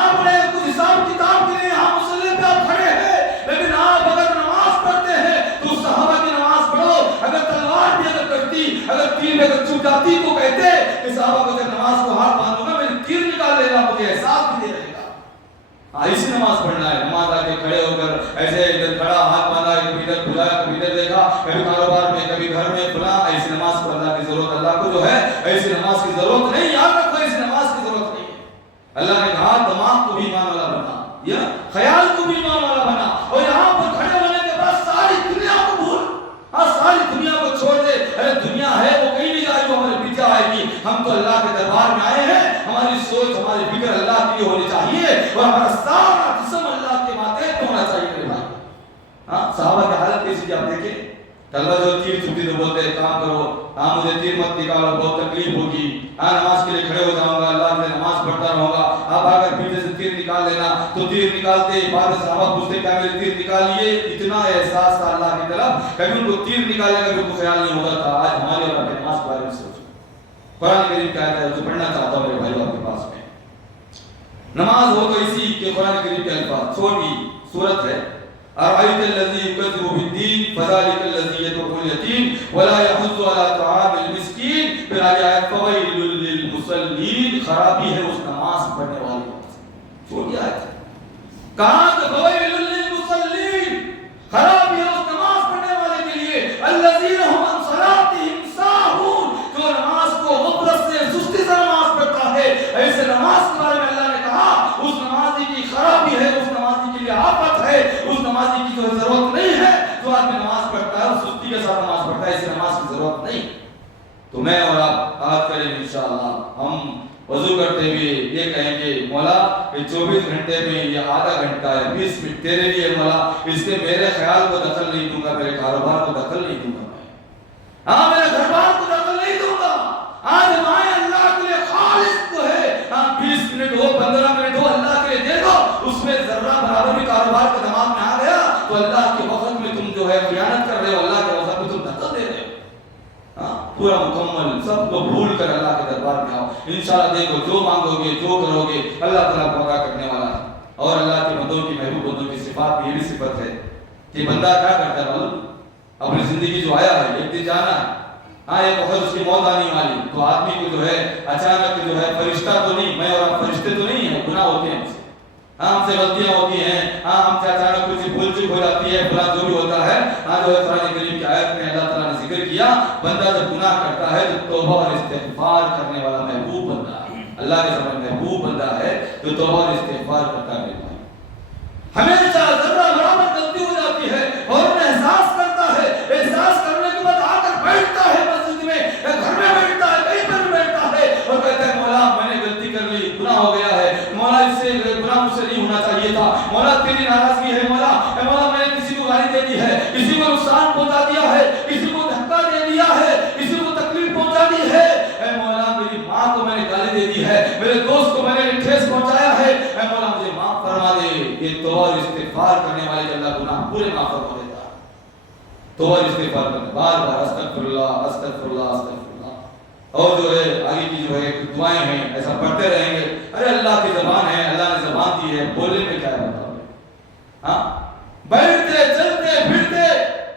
آپ نے کچھ حساب کتاب کے لیے یہاں مصلی پہ آپ کھڑے ہیں، لیکن آپ اگر نماز پڑھتے ہیں تو صحابہ کی نماز پڑھو. اگر تلوار بھی اگر کٹتی، اگر تیر میں اگر چوٹ جاتی تو کہتے کہ صحابہ کو جب نماز کو ہاتھ باندھوں گا میری تیر نکال لینا، مجھے احساس بھی دے رہے گا. ایسی نماز پڑھنا ہے. نماز آ کے کھڑے ہو کر ایسے ادھر کھڑا ہاتھ باندھا، کبھی ادھر کھلایا، کبھی ادھر دیکھا، کبھی کاروبار میں، کبھی گھر میں کھلا. ایسی نماز کو اللہ کی ضرورت، اللہ کو جو ہے ایسی نماز کی ضرورت نہیں. یاد رکھو ایسی نماز کی ضرورت نہیں ہے. اللہ نے کہا دماغ کو بھی ایمان والا بنا، یا خیال کو بھی ایمان والا بنا. اور یہاں پر کھڑے ہونے کے بعد ساری دنیا کو بھول، ساری دنیا کو چھوڑ دے. ارے دنیا ہے وہ کہیں نہیں جائے گی، ہمارے پیچھے آئے گی. ہم تو اللہ کے دربار میں آئے ہیں، ہماری سوچ، ہماری فکر اللہ کے لیے ہونی چاہیے اور ہمارا سارا جسم اللہ کے ماتحت پہ ہونا چاہیے میرے بھائی. صحابہ کی حالت کیسی تھی آپ دیکھیں. طلبہ جو تیر چھٹی تو بولتے ہیں کام کرو، مجھے تیر مت نکالو، بہت تکلیف ہوگی، نماز کے لیے کھڑے ہو جاؤں گا، اللہ کے لیے نماز پڑھتا رہوں گا. آپ آ کر پیچھے سے تیر نکال لینا. تو تیر نکالتے بعد صحابہ پوچھتے کیا میرے تیر نکال لیے؟ اتنا احساس تھا اللہ کی طرف، کبھی ان کو تیر نکالنے کا بھی ان کو خیال نہیں ہوتا تھا. آج ہمارے اور آپ کے نماز کے بارے میں سوچو. قرآن کریم کیا کہتا ہے جو پڑھنا چاہتا ہوں میرے بھائی آپ کے پاس میں. نماز ہو تو اسی کہ قرآن کریم کے الفاظ، چھوٹی سورت ہے. أرأيت الذي يكذب بالدين فذلك الذي يدعو اليتيم ولا يحض على طعام المسكين. پھر آگے آیت فویل للمصلین، خرابی ہے اس نماز پڑھنے والے. چھوٹی آیت ہے. کہاں کہ فویل للمصلین، نمازی کی جو ہے ضرورت نہیں ہے. جو آدمی نماز پڑھتا ہے وہ سستی کے ساتھ نماز پڑھتا ہے, اسے نماز کی ضرورت نہیں. تو میں اور آپ عہد کریں گے انشاءاللہ, ہم وضو کرتے ہوئے یہ کہیں گے مولا کہ 24 گھنٹے میں یہ آدھا گھنٹہ ہے, 20 منٹ تیرے لیے مولا, اس میں میرے خیال کو دخل نہیں دوں گا, میرے کاروبار کو دخل نہیں دوں گا, ہاں میرے گھر بار کو دخل نہیں دوں گا. آج مائیں اللہ کے لیے خالص تو ہے, ہاں 20 منٹ ہو 15 منٹ ہو اللہ کے لیے دے دو, اس میں ذرہ برابر بھی کاروبار کا دماغ میں آ گیا تو اللہ کے وقت میں تم جو ہے خیانت کر رہے ہو, اللہ کے وقت میں تم دخل دے رہے ہو. پورا مکمل سب کو بھول کر اللہ کے دربار میں آؤ. انشاءاللہ دیکھو جو مانگو گے جو کرو گے اللہ تعالیٰ کو عطا کرنے والا ہے. اور اللہ کے بندوں کی محبوب بندوں کی صفات یہ بھی صفت ہے کہ بندہ کیا کرتا ہے معلوم, اپنی زندگی جو آیا ہے ایک دن جانا ہے, ہاں ایک وقت اس کی موت آنے والی, تو آدمی کو جو ہے اچانک جو ہے فرشتہ تو نہیں, میں اور آپ فرشتے تو نہیں ہیں, گناہ ہوتے ہیں ہم سے, ہاں ہم سے غلطیاں ہوتی ہیں, ہاں ہم سے اچانک کچھ بھول چک ہو جاتی ہے, بلا جو بھی ہوتا ہے. ہاں جو ہے قرآن کریم کی آیت میں اللہ تعالیٰ نے ذکر کیا بندہ جب گناہ کرتا ہے تو توبہ اور استغفار کرنے والا محبوب بندہ ہے, اللہ کے سامنے محبوب بندہ ہے جو توبہ اور استغفار کرتا ہے. ہمیشہ ذرہ برابر غلطی ہو جاتی ہے اور احساس کرتا ہے, احساس کرنے کے بعد آ کر بیٹھتا ہے مسجد میں یا گھر میں بیٹھتا ہے, کہیں پر بیٹھتا ہے اور کہتا ہے مولا میں نے غلطی کر لی, گناہ ہو گیا ہے, مولا اس سے گناہ مجھ سے نہیں ہونا چاہیے تھا, مولا تیری ناراضگی ہے, مولا مولا میں نے کسی کو گالی دے دی ہے, کسی کو نقصان پہنچا دیا ہے, کسی کو دھکا دے دیا ہے, کسی کو تکلیف پہنچا دی ہے, اے مولا میری ماں کو میں نے گالی دے دی ہے, میرے دوست کو میں نے ٹھیس پہنچایا ہے, اے مولا مجھے معاف فرما دے. یہ توبہ اور استغفار کرنے والے کے اللہ گناہ پورے معاف فرما دیتا ہے. توبہ اور استغفار کرنا بار بار استغفر اللہ استغفر اللہ استغفر اللہ. اور جو ہے آگے کی جو ہے دعائیں ہیں ایسا پڑھتے رہیں گے. ارے اللہ کی زبان ہے, اللہ نے زبان دی ہے, بولنے میں کیا ہے بتاؤ. ہاں بیٹھتے چلتے پھرتے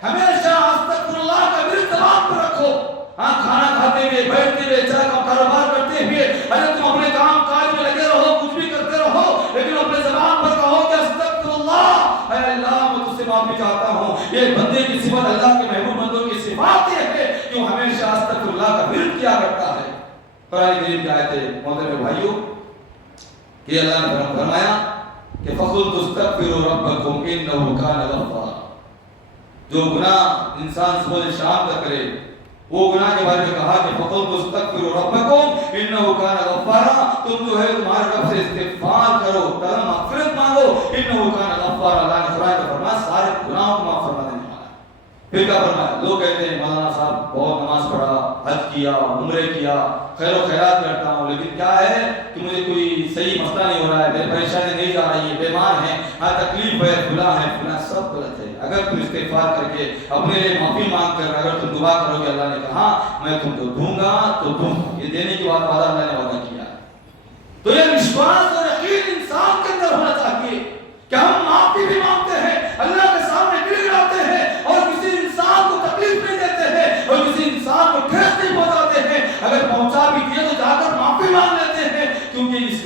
ہمیشہ استغفر اللہ کا ورد زبان پر رکھو. ہاں کھانا کھاتے ہوئے, بیٹھتے ہوئے, چاہے کاروبار کرتے ہوئے, ارے تم اپنے کام کاج میں لگے رہو, کچھ بھی کرتے رہو, لیکن اپنے زبان پر کہو کہ استغفر اللہ, اے اللہ میں تجھ سے معافی چاہتا ہوں. یہ بندے کی صفت, اللہ کے محبوب بندوں کی صفات یہ ہے کہ وہ ہمیشہ استغفر اللہ کا ورد کیا کرتا ہے. قرآن کریم کی آیت ہے محترم بھائیوں کہ اللہ نے فرمایا کہ فَقُلْتُ اسْتَغْفِرُوا رَبَّكُمْ إِنَّهُ كَانَ غَفَّارًا. جو گناہ انسان صبح سے شام تک کرے وہ گناہ کے بارے میں کہا کہ فَقُلْتُ اسْتَغْفِرُوا رَبَّكُمْ إِنَّهُ كَانَ غَفَّارًا. تم جو ہے تمہارے رب سے استغفار کرو, تم مغفرت مانگو. إِنَّهُ كَانَ غَفَّارًا, اللہ نے قرآن میں فرمایا سارے گناہوں کو معاف فرما دینے والا ہے. پھر کیا فرمایا, لوگ کہتے ہیں مولانا صاحب بہت نماز پڑھا, حج کیا, عمرے کیا, خیر و خیرات کرتا ہوں, لیکن کیا ہے کہ مجھے کوئی صحیح مسئلہ نہیں ہو رہا ہے, میری پریشانی نہیں جا رہی ہے, بیمار ہیں, ہاں تکلیف ہے, فلاں ہے, فلاں. سب غلط ہے. اگر تم استغفار کر کے اپنے لیے معافی مانگ کر اگر تم دعا کرو گے, اللہ نے کہا میں تم کو دوں گا تو دوں گا. یہ دینے کی بات وعدہ اللہ نے وعدہ کیا ہے. تو یہ وشواس اور یقین انسان کے اندر ہونا چاہیے کہ ہم معافی بھی مانگتے ہیں, اللہ کے سامنے گر جاتے ہیں اور کسی انسان کو تکلیف نہیں دیتے ہیں اور کسی انسان کو ٹھیس نہیں پہنچاتے ہیں. اگر پہنچا بھی دیے تو جا کر معافی مانگ لیتے ہیں, کیونکہ اس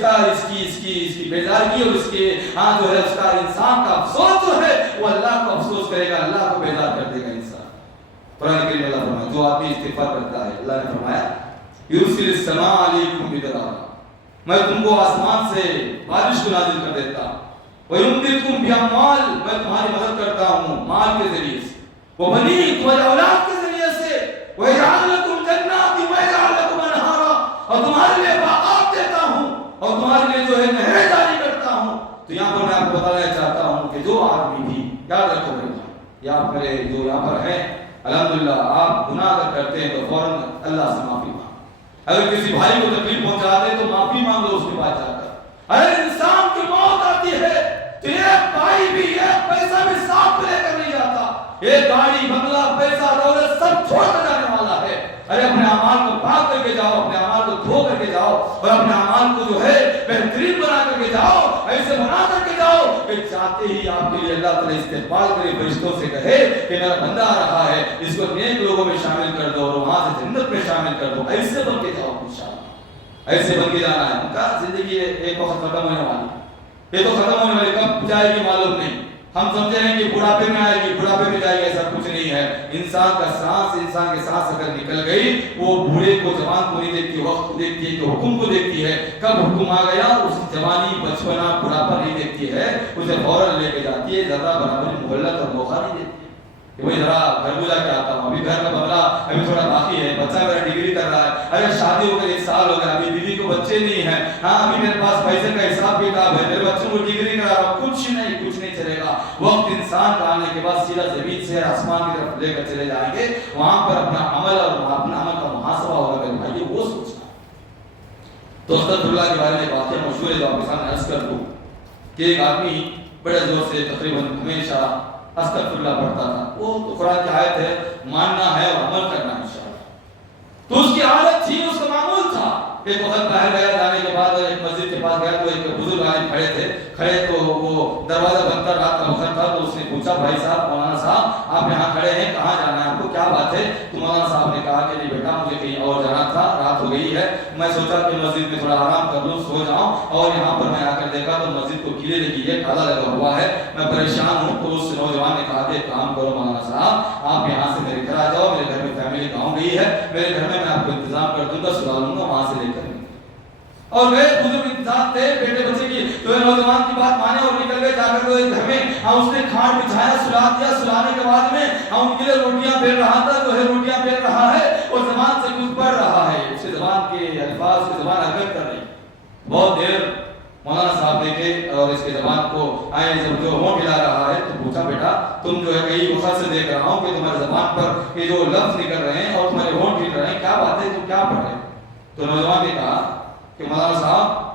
کی بیزارگی اور اس کے ہاں جو ہے اس کا انسان کا افسوس جو ہے وہ اللہ کو افسوس کرے گا, اللہ کو بیزار کر دے گا انسان. قرآن کریم اللہ فرمایا جو آدمی استغفار کرتا ہے, اللہ نے فرمایا یرسل السماء علیکم مدرارا, میں تم کو آسمان سے بارش کو نازل کر دیتا ہوں. وَيُمْدِدْكُمْ بِأَمْوَالٍ, میں تمہاری مدد کرتا ہوں مال کے ذریعے سے, وَبَنِينَ, تمہاری اولاد کے ذریعے سے, وَيَجْعَلْ لَكُمْ جَنَّاتٍ وَيَجْعَلْ لَكُمْ أَنْهَارًا, اور تمہارے لیے باغات دیتا ہوں اور تمہارے لیے جو ہے نہریں جاری کرتا ہوں. تو یہاں پر میں آپ کو بتانا چاہتا ہوں کہ جو آدمی بھی یاد رکھو یا آپ میرے جو یہاں پر ہیں الحمدللہ آپ گناہ اگر کرتے ہیں تو فوراً اللہ سے معافی مانگو. اگر کسی بھائی کو تکلیف پہنچا دے تو معافی مانگ لو اس کے بعد جا کر. اگر انسان کی موت آتی ہے تو ایک بھائی بھی ایک پیسہ بھی ساتھ لے کر نہیں جاتا, ایک گاڑی بنگلہ پیسہ دولت سب چھوڑ کر جانے والا ہے. ارے اپنے اعمال کو پاک کر کے جاؤ, اپنے اعمال کو دھو کر کے جاؤ اور اپنے اعمال کو جو ہے بہترین بنا کر کے جاؤ, ایسے بنا کر کے جاؤ کہ چاہتے ہی آپ کے لیے اللہ تعالیٰ استقبال کرے, فرشتوں سے کہے کہ میرا بندہ آ رہا ہے, اس کو نیک لوگوں میں شامل کر دو اور وہاں سے جنت میں شامل کر دو. ایسے بن کے جاؤ انشاءاللہ, ایسے بن کے جانا ہے. ان کا زندگی ایک وقت ختم ہونے والی, یہ تو ختم ہونے والی, کب جائے گی معلوم نہیں. ہم سمجھے ہیں کہ بڑھاپے میں آئے گی, بڑھاپے میں جائے گی, ایسا کچھ نہیں ہے. انسان کا سانس، انسان کے سانس اگر نکل گئی، وہ بوڑھے کو، جوان کو نہیں دیکھتی، وقت کو دیکھتی ہے کہ حکم کو دیکھتی ہے، کب حکم آ گیا، اس جوانی، بچپنا، بڑھاپا نہیں دیکھتی ہے، اسے فوراً لے کے جاتی ہے، ذرا برابر مہلت اور موقع نہیں دیتی کہ وہی ذرا گھر کو جا کے آتا ہوں، ابھی گھر کا بنگلہ ابھی تھوڑا باقی ہے، بچہ میرا ڈگری کر رہا ہے، ارے شادی ہو کر 1 سال ہو گیا، ابھی بیوی کو بچے نہیں ہیں، ہاں ابھی میرے پاس پیسے کا حساب کتاب ہے، میرے بچوں کو ڈگری کرا رہا ہوں، کچھ نہیں چلے گا۔ وقت انسان کا آنے کے بعد سیدھا زمین سے آسمان کی طرف لے کر چلے جائیں گے، وہاں پر اپنا عمل اور اپنا عمل کا محاسبہ ہوگا کہ بھائی وہ سوچنا۔ تو استغفر اللہ کے بارے میں واقعہ مشہور ہے جو آپ کے سامنے عرض کر دوں کہ ایک آدمی بڑے زور سے تقریباً ہمیشہ استغفر اللہ پڑھتا تھا، وہ تو قرآن کی آیت ہے، ماننا ہے اور عمل کرنا ہے انشاءاللہ، تو اس کی عادت تھی، اس کا معمول تھا۔ ایک وقت باہر گیا، جانے کے بعد ایک مسجد کے پاس گیا تو ایک بزرگ عالم کھڑے تو وہ دروازہ بند کر رات کا وقت تھا، تو اس نے پوچھا بھائی صاحب، مولانا صاحب آپ یہاں کھڑے ہیں، کہاں جانا ہے آپ کو، کیا بات ہے؟ تو مولانا صاحب نے کہا کہ نہیں بیٹا مجھے کہیں اور جانا تھا، رات ہو گئی ہے، میں سوچا کہ مسجد میں تھوڑا آرام کر لوں، سو جاؤں، اور یہاں پر میں آ کر دیکھا تو مسجد کو کیلے لگی ہے، تالا لگا ہوا ہے، میں پریشان ہوں۔ تو اس نوجوان نے کہا کہ ایک کام کرو مولانا صاحب، آپ یہاں سے میرے گھر آ جاؤ، میرے گھر میں فیملی گاؤں گئی ہے، میرے گھر میں آپ کو انتظام کر دوں گا، سلا لوں گا، وہاں سے لے کر اور وہ بزرگ انتظام تھے بیٹے بچے کی، تو نوجوان کی بات مانے اور نکل گئے، جا کر تو گھر میں اس نے کھاٹ بچھایا، سلا دیا، سلانے کے بعد میں ان کے لیے روٹیاں بیل رہا تھا، جو ہے روٹیاں بیل رہا ہے اور زبان سے کچھ پڑھ رہا ہے، اس کی زبان کے الفاظ کی زبان حرکت کر رہی۔ بہت دیر مولانا صاحب دیکھے اور اس کی زبان کو آئے جب جو ہونٹ ہلا رہا ہے تو پوچھا بیٹا تم جو ہے کئی وقت سے دیکھ رہا ہوں کہ تمہارے زبان پر یہ جو لفظ نکل رہے ہیں اور تمہارے ہونٹ ہل رہے ہیں، کیا بات ہے، تم کیا پڑھ رہے ہیں؟ تو نوجوان نے کہا کہ مولانا صاحب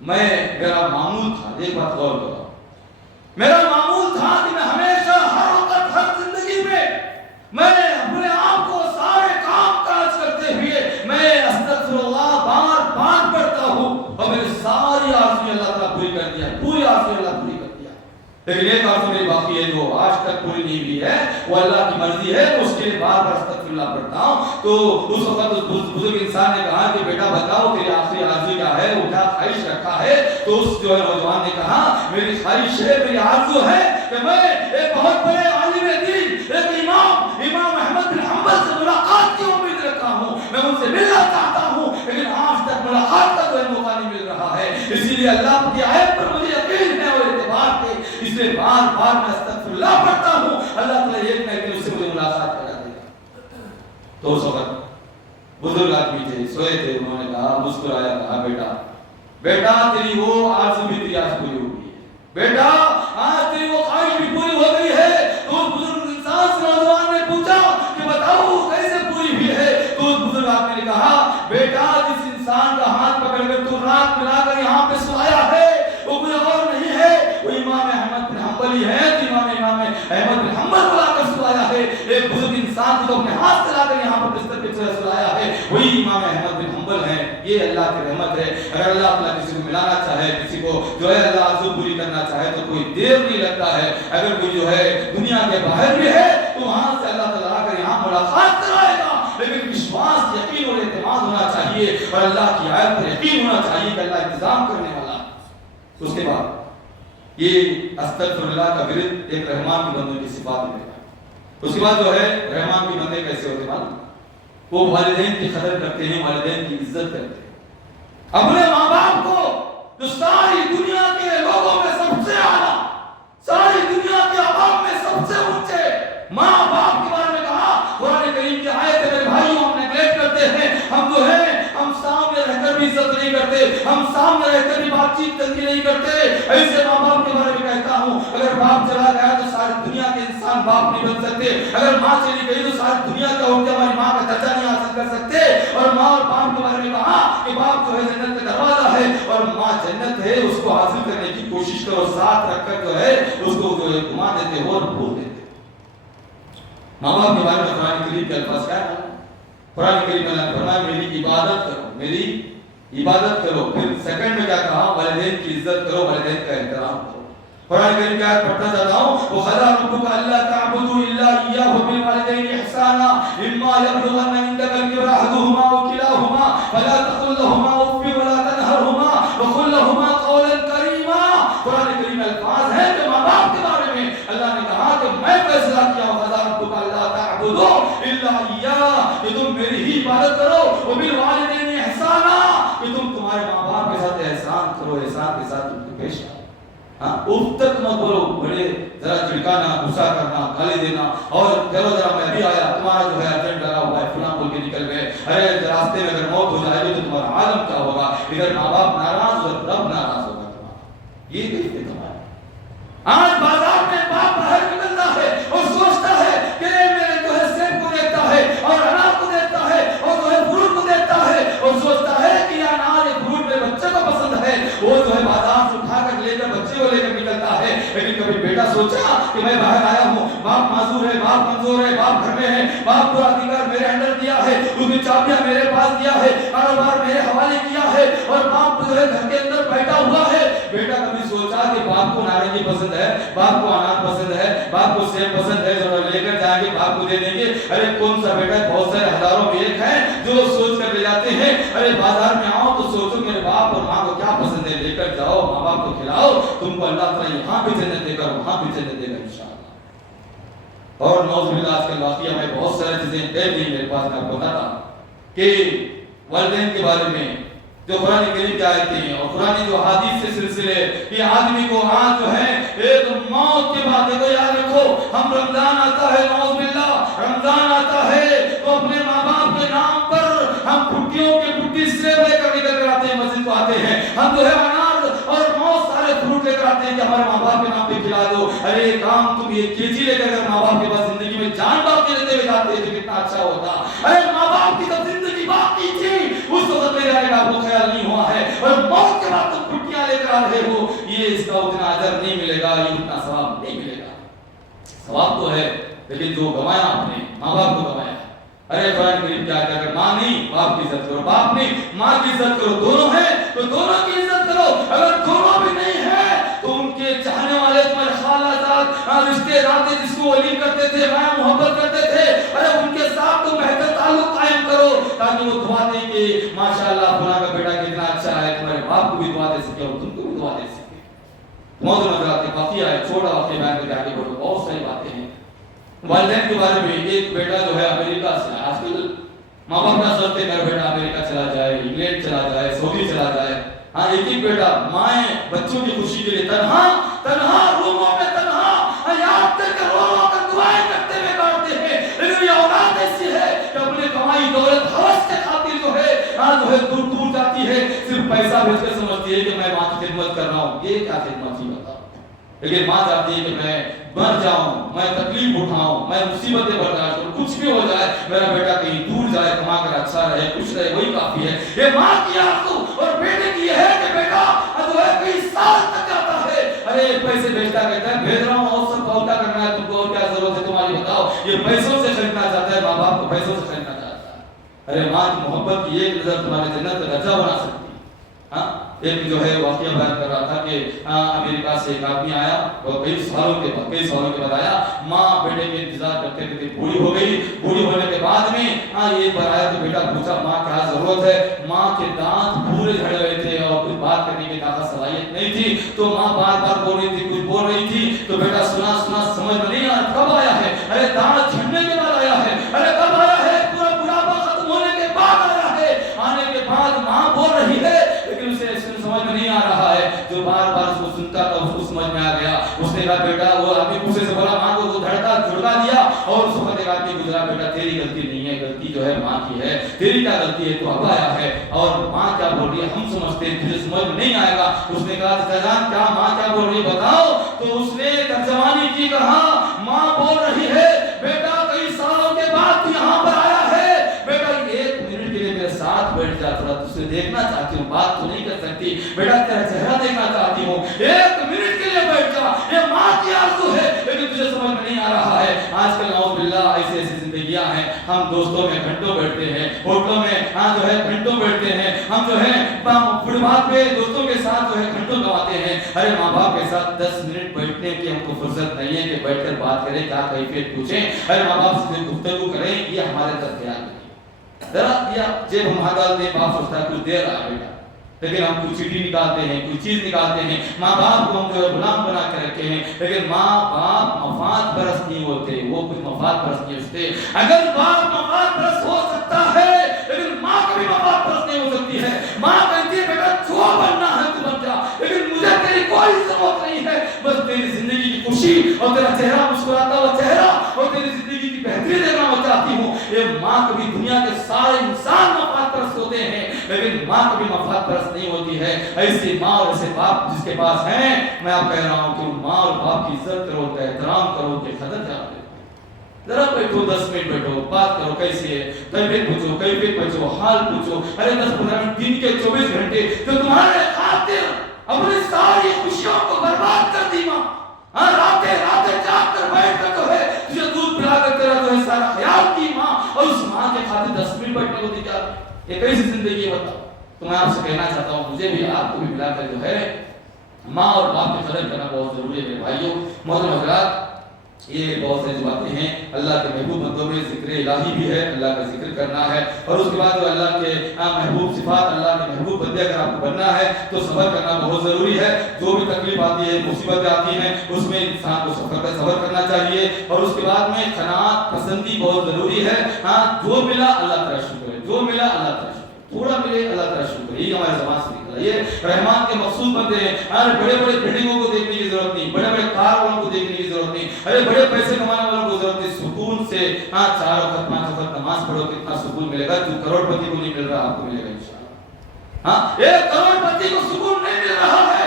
میرا معمول تھا، ایک بات غور کرو، میرا معمول تھا کہ میں ہمیشہ ہر وقت ہر زندگی میں اپنے آپ کو سارے کام کاج کرتے ہوئے میں استغفر اللہ بار بار پڑھتا ہوں اور میری ساری آرزویں اللہ تعالیٰ پوری کر دیا، پوری آرزویں اللہ پوری کر دیا، لیکن ایک آرزو میری باقی ہے جو آج تک پوری نہیں ہوئی ہے، وہ اللہ کی مرضی ہے، اس کے لیے بار بار استغفر اللہ پڑھتا ہوں۔ تو اس وقت اس بزرگ انسان نے کہا کہ بیٹا بتاؤ تیری آخری آرزو کیا ہے، وہ کیا خواہش رکھا ہے؟ تو اس جو ہے نوجوان نے کہا میری خواہش ہے، میری آرزو ہے کہ میں ایک بہت بڑے عالم دین، ایک امام احمد بن حنبل سے ملاقات کی امید رکھا ہوں، میں ان سے ملنا چاہتا ہوں، لیکن آج تک ملاقات کا کوئی موقع نہیں مل رہا ہے، اسی لیے اللہ کی آیت پر مجھے یقین ہے اور اعتبار ہے، اس لیے بار بار میں استغفر اللہ پڑھتا ہوں، اللہ تعالیٰ ایک نہ ایک دن اس سے مجھے ملاقات کرا دے گا۔ تو اس وقت بزرگ آدمی تھے، سوئے تھے، انہوں نے کہا، مسکرایا، کہا بیٹا تیری وہ آرزو بھی تیری آج پوری ہو گئی ہے، بیٹا آج تیری وہ خواہش بھی پوری ہو گئی ہے۔ تو اس بزرگ انسان سے نوجوان نے پوچھا کہ بتاؤ کیسے پوری ہوئی ہے؟ تو اس بزرگ آدمی نے کہا بیٹا جس انسان کا ہاتھ پکڑ کر تو رات ملا کر یہاں پہ سلایا ہے وہ کوئی اور نہیں ہے، وہ امام احمد بن حنبل ہی ہے، تو امام احمد بن حنبل کو لا کر سلایا ہے، ایک بزرگ انسان کو اپنے ہاتھ سے لا کر یہاں پر بستر پہ سلایا ہے، وہی امام احمد بن حنبل ہیں۔ یہ اللہ کی رحمت ہے، اگر اللہ تعالیٰ کسی کو ملانا چاہے، کسی کو جو ہے اللہ آرزو پوری کرنا چاہے تو کوئی دیر نہیں لگتا ہے، اگر کوئی جو ہے دنیا کے باہر بھی ہے تو وہاں سے اللہ تعالیٰ آ کر یہاں ملاقات کرائے گا، لیکن وشواس، یقین اور اعتماد ہونا چاہیے اور اللہ کی آیت پر یقین ہونا چاہیے کہ اللہ انتظام کرنے والا۔ اس کے بعد یہ استغفر اللہ کا ورد ایک رحمان کی بندوں کی صفات میں ہے۔ اس کے بعد جو ہے رحمان کی بندے کیسے ہوتے ہیں، وہ والدین کی قدر کرتے ہیں، والدین کی عزت کرتے ہیں، اپنے ماں باپ کو جو ساری دنیا کے لوگوں میں سب سے اعلیٰ، ساری دنیا کے عوام میں سب سے اونچے ماں باپ کے بارے میں کہا، قرآن کریم کی آیت ہے، میرے بھائیوں ہم نیگلیکٹ کرتے ہیں، ہم جو ہے ہم سامنے رہ کر بھی عزت نہیں کرتے، ہم سامنے رہ کر بھی بات چیت تنقید نہیں کرتے۔ ایسے ماں باپ کے بارے میں کہتا ہوں اگر باپ چلا گیا تو ساری دنیا کے انسان باپ نہیں بن سکتے، اگر ماں چلی گئی تو ساری دنیا کا ان کے ہماری ماں کا درجہ نہیں حاصل کر سکتے۔ اور ماں اور باپ کے بارے میں کہا کہ باپ جو ہے جنت کا دروازہ ہے اور ماں جنت ہے، اس کو حاصل کرنے کی کوشش کرو، ساتھ رکھ کر جو ہے اس کو جو ہے گھما دیتے ہو اور بھول دیتے۔ ماں باپ کے بارے میں قرآن کریم کے الفاظ کیا ہے؟ قرآن کریم میں نے فرمایا میری عبادت کرو، میری عبادت کرو، پھر سیکنڈ میں کیا کہا؟ والدین کی عزت کرو، والدین کا احترام کرو۔ قرآن کریم کی آیت پڑھتا جاتا ہوں، وَقَضَىٰ رَبُّكَ أَلَّا تَعْبُدُوا إِلَّا إِيَّاهُ وَبِالْوَالِدَيْنِ إِحْسَانًا إِمَّا يَبْلُغَنَّ عِندَكَ الْكِبَرَ أَحَدُهُمَا أَوْ كِلَاهُمَا فَلَا تَقُل لَّهُمَا أُفٍّ وَلَا تَنْهَرْهُمَا وَقُل لَّهُمَا قَوْلًا كَرِيمًا۔ قرآن کریم الفاظ ہیں کہ ماں باپ کے بارے میں اللہ نے کہا کہ میں فیصلہ کیا ہوں، وَقَضَىٰ رَبُّكَ أَلَّا تَعْبُدُوا تعبدوا الا اياه، کہ تم میری ہی عبادت کرو، وبالوالدین احسانا، کہ تم تمہارے ماں باپ کے ساتھ احسان کرو، احسان کے ساتھ ان کو پیش آؤ. ہاں اف تک مت بولو، بڑے ذرا چڑکانا، غصہ کرنا، گالی دینا، اور چلو ذرا میں بھی آیا، تمہارا جو ہے ارجنٹ لگا ہوا ہے فلاں بول کے نکل گئے. ارے راستے میں اگر موت ہو جائے گی تو تمہارا عالم کیا ہوگا؟ ادھر ماں باپ ناراض اور رب ناراض ہوگا تمہارا. یہ دیکھتے تمہارے آج بازار میں باپ باہر نکلتا ہے اور سوچتا ہے کہ میرے جو ہے سیب کو دیکھتا ہے اور انار کو دیکھتا ہے اور جو ہے فروٹ کو دیکھتا ہے اور سوچتا ہے کہ یہ انار یہ فروٹ میرے بچے کو پسند ہے، وہ جو ہے بازار سے اٹھا کر لے کر بچے کو لے کر نکلتا ہے. لیکن کبھی بیٹا سوچا کہ میں باہر آیا ہوں، باپ معذور ہے، باپ کمزور ہے، باپ گھر میں ہے، باپ کو ادھیکار میرے اندر دیا ہے، اس نے چابیاں میرے پاس دیا ہے، کاروبار میرے حوالے کیا ہے، اور باپ جو ہے گھر کے اندر بیٹھا ہوا ہے. بیٹا کبھی سوچا کہ باپ کو نارنگی پسند ہے، باپ کو انار پسند ہے، باپ کو سیب پسند ہے، ذرا لے کر جائیں گے باپ کو دے دیں گے؟ ارے کون سا بیٹا، بہت سارے ہزاروں میں ایک ہیں جو سوچ کر لے جاتے ہیں. ارے بازار میں آؤ تو سوچو میرے باپ اور ماں کو کیا پسند ہے، لے کر جاؤ، ماں باپ کو کھلاؤ، تم کو اللہ تعالیٰ یہاں بھی جنت دے گا، وہاں بھی جنت دے گا انشاءاللہ. اور نعوذ باللہ آج کل واقعہ میں بہت سارے چیزیں طے دی میرے پاس، میں آپ کو بتاتا کہ والدین کے بارے میں جو قرآن کریم کی آیتیں ہیں اور قرآن جو حدیث سے سلسلے، کہ آدمی کو آج جو ہے ایک موت کے بعد، دیکھو یاد رکھو، ہم رمضان آتا ہے، نعوذ باللہ رمضان آتا ہے تو اپنے ماں باپ کے نام پر ہم پھٹیوں کے پھٹی سیب لے کر نکل کر آتے ہیں، مسجد کو آتے ہیں، ہم جو ہے انار اور بہت سارے فروٹ لے کر آتے ہیں کہ ہمارے ماں باپ کے نام پہ کھلا دو. ارے یہ کام تم یہ کیجی لے کر ماں باپ کے پاس زندگی میں جان باپ کے لیتے ہوئے جاتے ہیں تو کتنا اچھا ہوتا. ارے ماں باپ کی جب زندگی باقی تھی اس وقت میرے آئے آپ کو خیال نہیں ہوا ہے، اور موت کے بعد تم پھٹیاں لے کر آ رہے ہو، یہ اس کا اتنا اجر نہیں ملے گا، یہ اتنا ثواب نہیں ملے گا. ثواب تو ہے لیکن جو گوایا آپ نے، ماں باپ کو گوایا. ارے قرآن کریم کیا کہتا ہے، ماں نہیں باپ کی عزت کرو، باپ نہیں ماں کی عزت کرو، دونوں ہیں تو دونوں کی عزت کرو. اگر دونوں بھی نہیں ہے تو ان کے چاہنے والے تمہارے خالہ زاد رشتے دار جس کو ولی کرتے تھے، ماں محبت کرتے تھے، ارے ان کے ساتھ تو بہتر تعلق قائم کرو تاکہ وہ دعا دیں کہ ماشاءاللہ فلاں کا بیٹا کتنا اچھا ہے، تمہارے باپ کو بھی دعا دے سکے اور تم کو بھی دعا دے سکے. موت نظر آتے واقعہ ہے، چھوٹا واقعہ بیان کر کے آگے بڑھو، بہت ساری باتیں ہیں. والدین کے بارے میں ایک بیٹا جو ہے امریکہ سے، آج کل ماں باپ نہ سوچتے میرا بیٹا امریکہ چلا جائے، انگلینڈ چلا جائے، سعودی چلا جائے. ہاں ایک ایک بیٹا، مائیں بچوں کی خوشی کے لیے تنہا روموں میں تنہا یاد کر رو رو کر دعائیں کرتے ہوئے کاٹتے ہیں. لیکن یہ اولاد ایسی ہے کہ اپنے کمائی دولت ہوس کے خاطر جو ہے دور دور جاتی ہے، صرف پیسہ بھیج کر سمجھتی ہے کہ میں ماں کی خدمت کر رہا ہوں. یہ کیا خدمت تھی بتاؤ؟ لیکن ماں چاہتی ہے کہ میں مر جاؤں، میں تکلیف اٹھاؤں، میں مصیبتیں برداشت کروں، کچھ بھی ہو جائے میرا بیٹا کہیں دور جائے، کما کر اچھا رہے، خوش رہے، وہی کافی ہے. یہ ماں کی آرزو اور بیٹے کی یہ ہے کہ بیٹا جو ہے کئی سال تک جاتا ہے. ارے پیسے بھیجتا کہتا ہے بھیج رہا ہوں اور سب کا الٹا کرنا ہے، تم کو اور کیا ضرورت ہے تمہاری بتاؤ. یہ پیسوں سے خریدنا چاہتا ہے، ماں باپ کو پیسوں سے خریدنا چاہتا ہے. ارے ماں کی محبت کی ایک نظر تمہارے جنت کا درجہ بنا سکتی ہے. ہاں ایک جو ہے واقعہ بیان کر رہا تھا کہ امریکہ سے ایک آدمی آیا اور کئی سالوں کے بعد آیا. ماں بیٹے کے انتظار کرتے کرتے بوڑھی ہو گئی. بوڑھی ہونے کے بعد میں یہ بار آیا تو بیٹا پوچھا ماں کیا ضرورت ہے. ماں کے دانت پورے جھڑ گئے تھے اور کچھ بات کرنے کی طاقت صلاحیت نہیں تھی. تو ماں بار بار بول رہی تھی، کچھ بول رہی تھی. تو بیٹا سنا سمجھ میں نہیں آیا کب آیا ہے. ارے دانت جھڑنے کے بعد آیا ہے. ارے کب آیا ہے؟ پورا بڑھاپا ختم ہونے کے بعد آیا ہے. آنے کے بعد ماں بول رہی ہے لیکن اسے سمجھ میں نہیں آ رہا ہے. جو بار بار اس کو سنتا تھا اس کو سمجھ میں آ گیا. اس نے کہا بیٹا، وہ آدمی غصے سے بولا ماں کو جھڑکا دیا اور اس وقت ایک آدمی گزرا، بیٹا تیری غلطی نہیں ہے، غلطی جو ہے ماں کی ہے. تیری کیا غلطی ہے؟ تو اب آیا ہے اور ماں کیا بول رہی ہے ہم سمجھتے ہیں، تجھے سمجھ میں نہیں آئے گا. اس نے کہا جان کیا ماں کیا بول رہی ہے بتاؤ. تو اس نے ترجمانی کی، کہا ماں بول رہی ہے بیٹا کئی سالوں کے بعد تو یہاں پر آیا ہے، بیٹا ایک منٹ کے لیے میرے ساتھ بیٹھ جا، تھوڑا تجھے دیکھنا چاہتی ہوں، بات تو نہیں کر سکتی، بیٹا تیرا چہرہ دیکھنا چاہتی ہوں، ایک منٹ کے لیے بیٹھ جا. یہ ماں کی آرزو ہے لیکن تجھے سمجھ میں نہیں آ رہا ہے. آج کل نعوذ باللہ ایسی زندگیاں ہیں. ہم دوستوں میں گھنٹوں بیٹھتے ہیں، ہوٹلوں میں جو ہے گھنٹوں بیٹھتے ہیں، ہم جو ہے فٹ پاتھ پہ دوستوں کے ساتھ جو ہے گھنٹوں گواتے ہیں. ارے ماں باپ کے ساتھ 10 منٹ بیٹھنے کی ہم کو فرصت نہیں ہے کہ بیٹھ کر بات کریں، کیا کیفیت پوچھیں، ارے ماں باپ سے گفتگو کریں. یہ ہمارے درمیان نہیں. ذرا یا جب ہم ہاتھ ڈالتے ہیں باپ سوچتا ہے کچھ دیر آ بیٹا، لیکن ہم کوئی چٹھی نکالتے ہیں، کوئی چیز نکالتے ہیں، ماں باپ کو ہم جو غلام بنا کے رکھے ہیں، لیکن ماں باپ مفاد پرست نہیں ہوتے، وہ کچھ مفاد پرست نہیں ہوتے۔ اگر باپ مفاد پرست ہو سکتا ہے لیکن ماں کبھی مفاد پرست نہیں ہو سکتی ہے۔ ماں کہتی ہے بیٹا جو بننا ہے تو بن جا، لیکن مجھے تیری کوئی ضرورت نہیں ہے، بس تیری زندگی کی خوشی اور تیرا چہرہ مسکراتا ہوا چہرہ اور تیری زندگی کی بہتری دیکھنا میں چاہتی ہوں۔ یہ ماں کبھی دنیا کے سارے انسان مفاد پرست ہوتے ہیں لیکن ماں کبھی مفاد پرست نہیں ہوتی ہے۔ ایسی ماں اور ایسے باپ جس کے پاس ہیں، میں آپ کہہ رہا ہوں کہ ماں اور باپ کی عزت کرو، احترام کرو، کہ قدر جانو۔ ذرا بیٹھو 10 منٹ بیٹھو، بات کرو کیسی ہے، طبیعت پوچھو، کیفیت پوچھو، حال پوچھو۔ ارے 10-15 منٹ دن کے 24 گھنٹے جو تمہارے خاطر اپنی ساری خوشیوں کو برباد کر دی ماں، راتیں جاگ کر بیٹھ کر جو ہے تجھے دودھ پلا کر تیرا جو ہے سارا خیال کی ماں، اور اس ماں کے خاطر 10 منٹ بیٹھنے کو دی جاتی ہے، یہ کیسی زندگی ہے بتاؤ؟ تو میں آپ سے کہنا چاہتا ہوں، مجھے بھی آپ کو بھی ملا کر جو ہے ماں اور باپ کی قدر کرنا بہت ضروری ہے میرے بھائیوں۔ محترم حضرات، یہ بہت ساری باتیں ہیں، اللہ کے محبوب بندوں میں ذکر الہی بھی ہے، اللہ کا ذکر کرنا ہے، اور اس کے بعد جو اللہ کے محبوب صفات، اللہ کے محبوب بندے اگر آپ کو بننا ہے تو صبر کرنا بہت ضروری ہے۔ جو بھی تکلیف آتی ہے، مصیبتیں آتی ہیں، اس میں انسان کو صبر کرنا چاہیے، اور اس کے بعد میں قناعت پسندی بہت ضروری ہے۔ جو ملا اللہ تعالیٰ شکر ہے، جو ملا اللہ تعالیٰ شکر، تھوڑا ملے اللہ تعالیٰ شکر، یہی ہمارے زبان سے نکلا۔ یہ رحمان کے مخصوص بندے ہیں۔ بڑے بڑے بلڈنگوں کو دیکھنے کی ضرورت نہیں، بڑے بڑے کار والوں کو دیکھنے کی ضرورت نہیں، ارے بڑے پیسے کمانے والوں کو ضرورت نہیں، سکون سے 4 وقت 5 وقت نماز پڑھو، کتنا سکون ملے گا۔ جو کروڑ پتی کو نہیں مل رہا، آپ کو ملے گا انشاءاللہ۔ ایک کروڑ پتی کو سکون نہیں مل رہا ہے،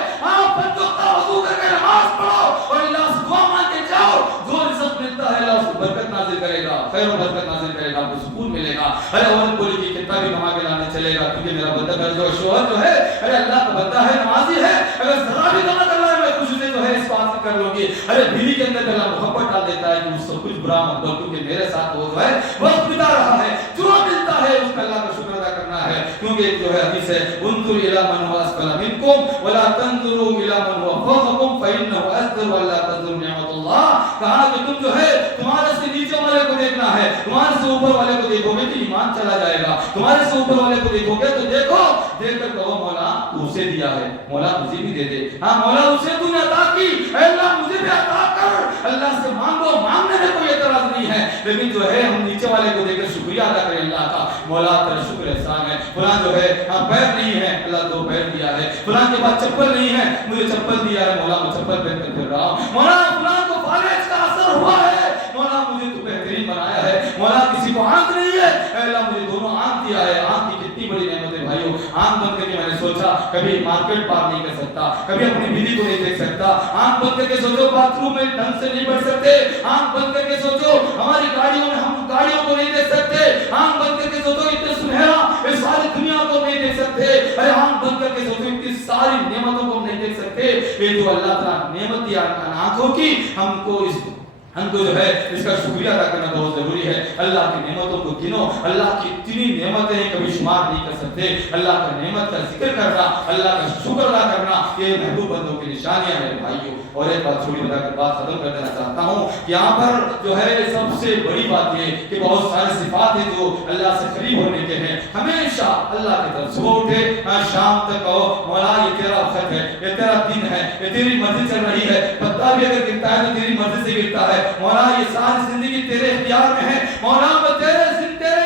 پنجوں کا وضو کر کے نماز پڑھو اور اللہ سے دعا مانگ کے جاؤ، جو رزق ملتا ہے اللہ اس کو برکت نازل کرے گا، خیر و برکت نازل کرے گا، آپ کو سکون ملے گا۔ ارے عورت بولی کہ کتنا بھی کما کے لانے چلے گا، کیونکہ میرا بندہ، میرا جو شوہر جو ہے، ارے اللہ کا بندہ ہے، نمازی ہے، اگر ذرا بھی کما کر لائے میں خوشی سے جو ہے اس بات سے کر لوں گی۔ ارے بیوی کے اندر اللہ محبت ڈال دیتا ہے کہ اس سے کچھ برا مت بول، کیونکہ میرے ساتھ وہ جو ہے وقت بتا رہا ہے، جو ملتا ہے اس کا اللہ کا شکر ادا کرنا ہے، کیونکہ جو ہے حدیث ہے انظر الی من هو اسفل منکم ولا تنظروا الی من هو فوقکم فانه اصدر ولا تنظروا نعمت اللہ۔ کہا کہ تم جو ہے تمہارے سے نیچے والے کو دیکھنا ہے، تمہارے سے اوپر والے کو دیکھو گے تو ایمان چلا جائے گا، تمہارے سے اوپر والے کو دیکھو گے تو دیکھو، دیکھ کر کہو مولا تو اسے دیا ہے، مولا مجھے بھی دے دے، مولا اسے تو نے عطا کی، اے اللہ مجھے بھی عطا کر۔ اللہ سے مانگو، مانگنے میں کوئی اعتراض نہیں ہے، لیکن جو ہے ہم نیچے والے کو دیکھ کر شکریہ ادا کریں اللہ کا، مولا تیرا شکر احسان ہے، فلاں جو ہے پیر نہیں ہے، اللہ 2 پیر دیا ہے، فلاں کے پاس چپل نہیں ہے، مجھے چپل دیا ہے، مولا میں چپل پہن کر پھر رہا ہوں، مولا فلاں کو فالج کا اثر ہوا ہے، مولا مجھے تو بہترین بنایا ہے، مولا کسی کو آنکھ نہیں ہے، اے اللہ مجھے دونوں آنکھ دیا ہے۔ آنکھ کی کتنی بڑی نعمت ہے بھائیو۔ آنکھ بند کر کے میں نے سوچا کبھی مارکیٹ پار نہیں کر سکتا، کبھی اپنی بیوی کو نہیں دیکھ سکتا، آنکھ بند کر کے سوچو باتھ روم میں ڈھنگ سے نہیں بیٹھ سکتے، آنکھ بند کر کے سوچو ہماری گاڑیوں میں ہم گاڑیوں کو نہیں دیکھ سکتے، آنکھ بند کر کے سوچو اتنے سنہرا اس ساری دنیا کو نہیں دیکھ سکتے، ارے آنکھ بند کر کے سوچو اتنی ساری نعمتوں کو نہیں دیکھ سکتے۔ یہ جو اللہ تعالیٰ نعمت دیا آنکھوں کی، ہم کو جو ہے اس کا شکریہ ادا کرنا بہت ضروری ہے۔ اللہ کی نعمتوں کو گنو، اللہ کی اتنی نعمتیں ہیں کبھی شمار نہیں کر سکتے۔ اللہ کا نعمت کا ذکر کرنا، اللہ کا شکر ادا کرنا، یہ محبوب بندوں کی نشانیاں ہیں بھائیوں۔ اور ایک بات چھوٹی بتا کر بات ختم کر دینا چاہتا ہوں، یہاں پر جو ہے سب سے بڑی بات یہ کہ بہت سارے صفات ہیں جو اللہ سے قریب ہونے کے ہیں۔ ہمیشہ اللہ کی طرف صبح اٹھے شام تک کہو مولا یہ تیرا وقت ہے، یہ تیرا دن ہے، یہ تیری مرضی چل رہی ہے، پتا بھی اگر گرتا ہے تو تیری مرضی سے گرتا ہے، مولا یہ ساری زندگی تیرے اختیار میں ہے، مولا میں تیرے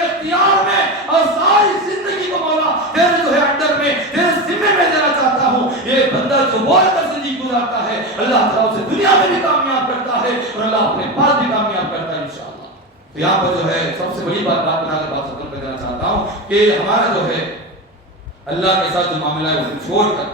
اختیار میں اور ساری زندگی کو مولا تیرے جو ہے انڈر میں تیرے ذمہ میں دینا چاہتا ہوں۔ یہ بندہ جو بول کر زندگی گزارتا ہے اللہ تعالیٰ اسے دنیا میں بھی کامیاب کرتا ہے اور اللہ اپنے پاس بھی کامیاب کرتا ہے انشاءاللہ۔ تو یہاں پر جو ہے سب سے بڑی بات بنا کر بات ختم کر دینا چاہتا ہوں کہ ہمارا جو ہے اللہ کے ساتھ جو معاملہ ہے اسے چھوڑ کر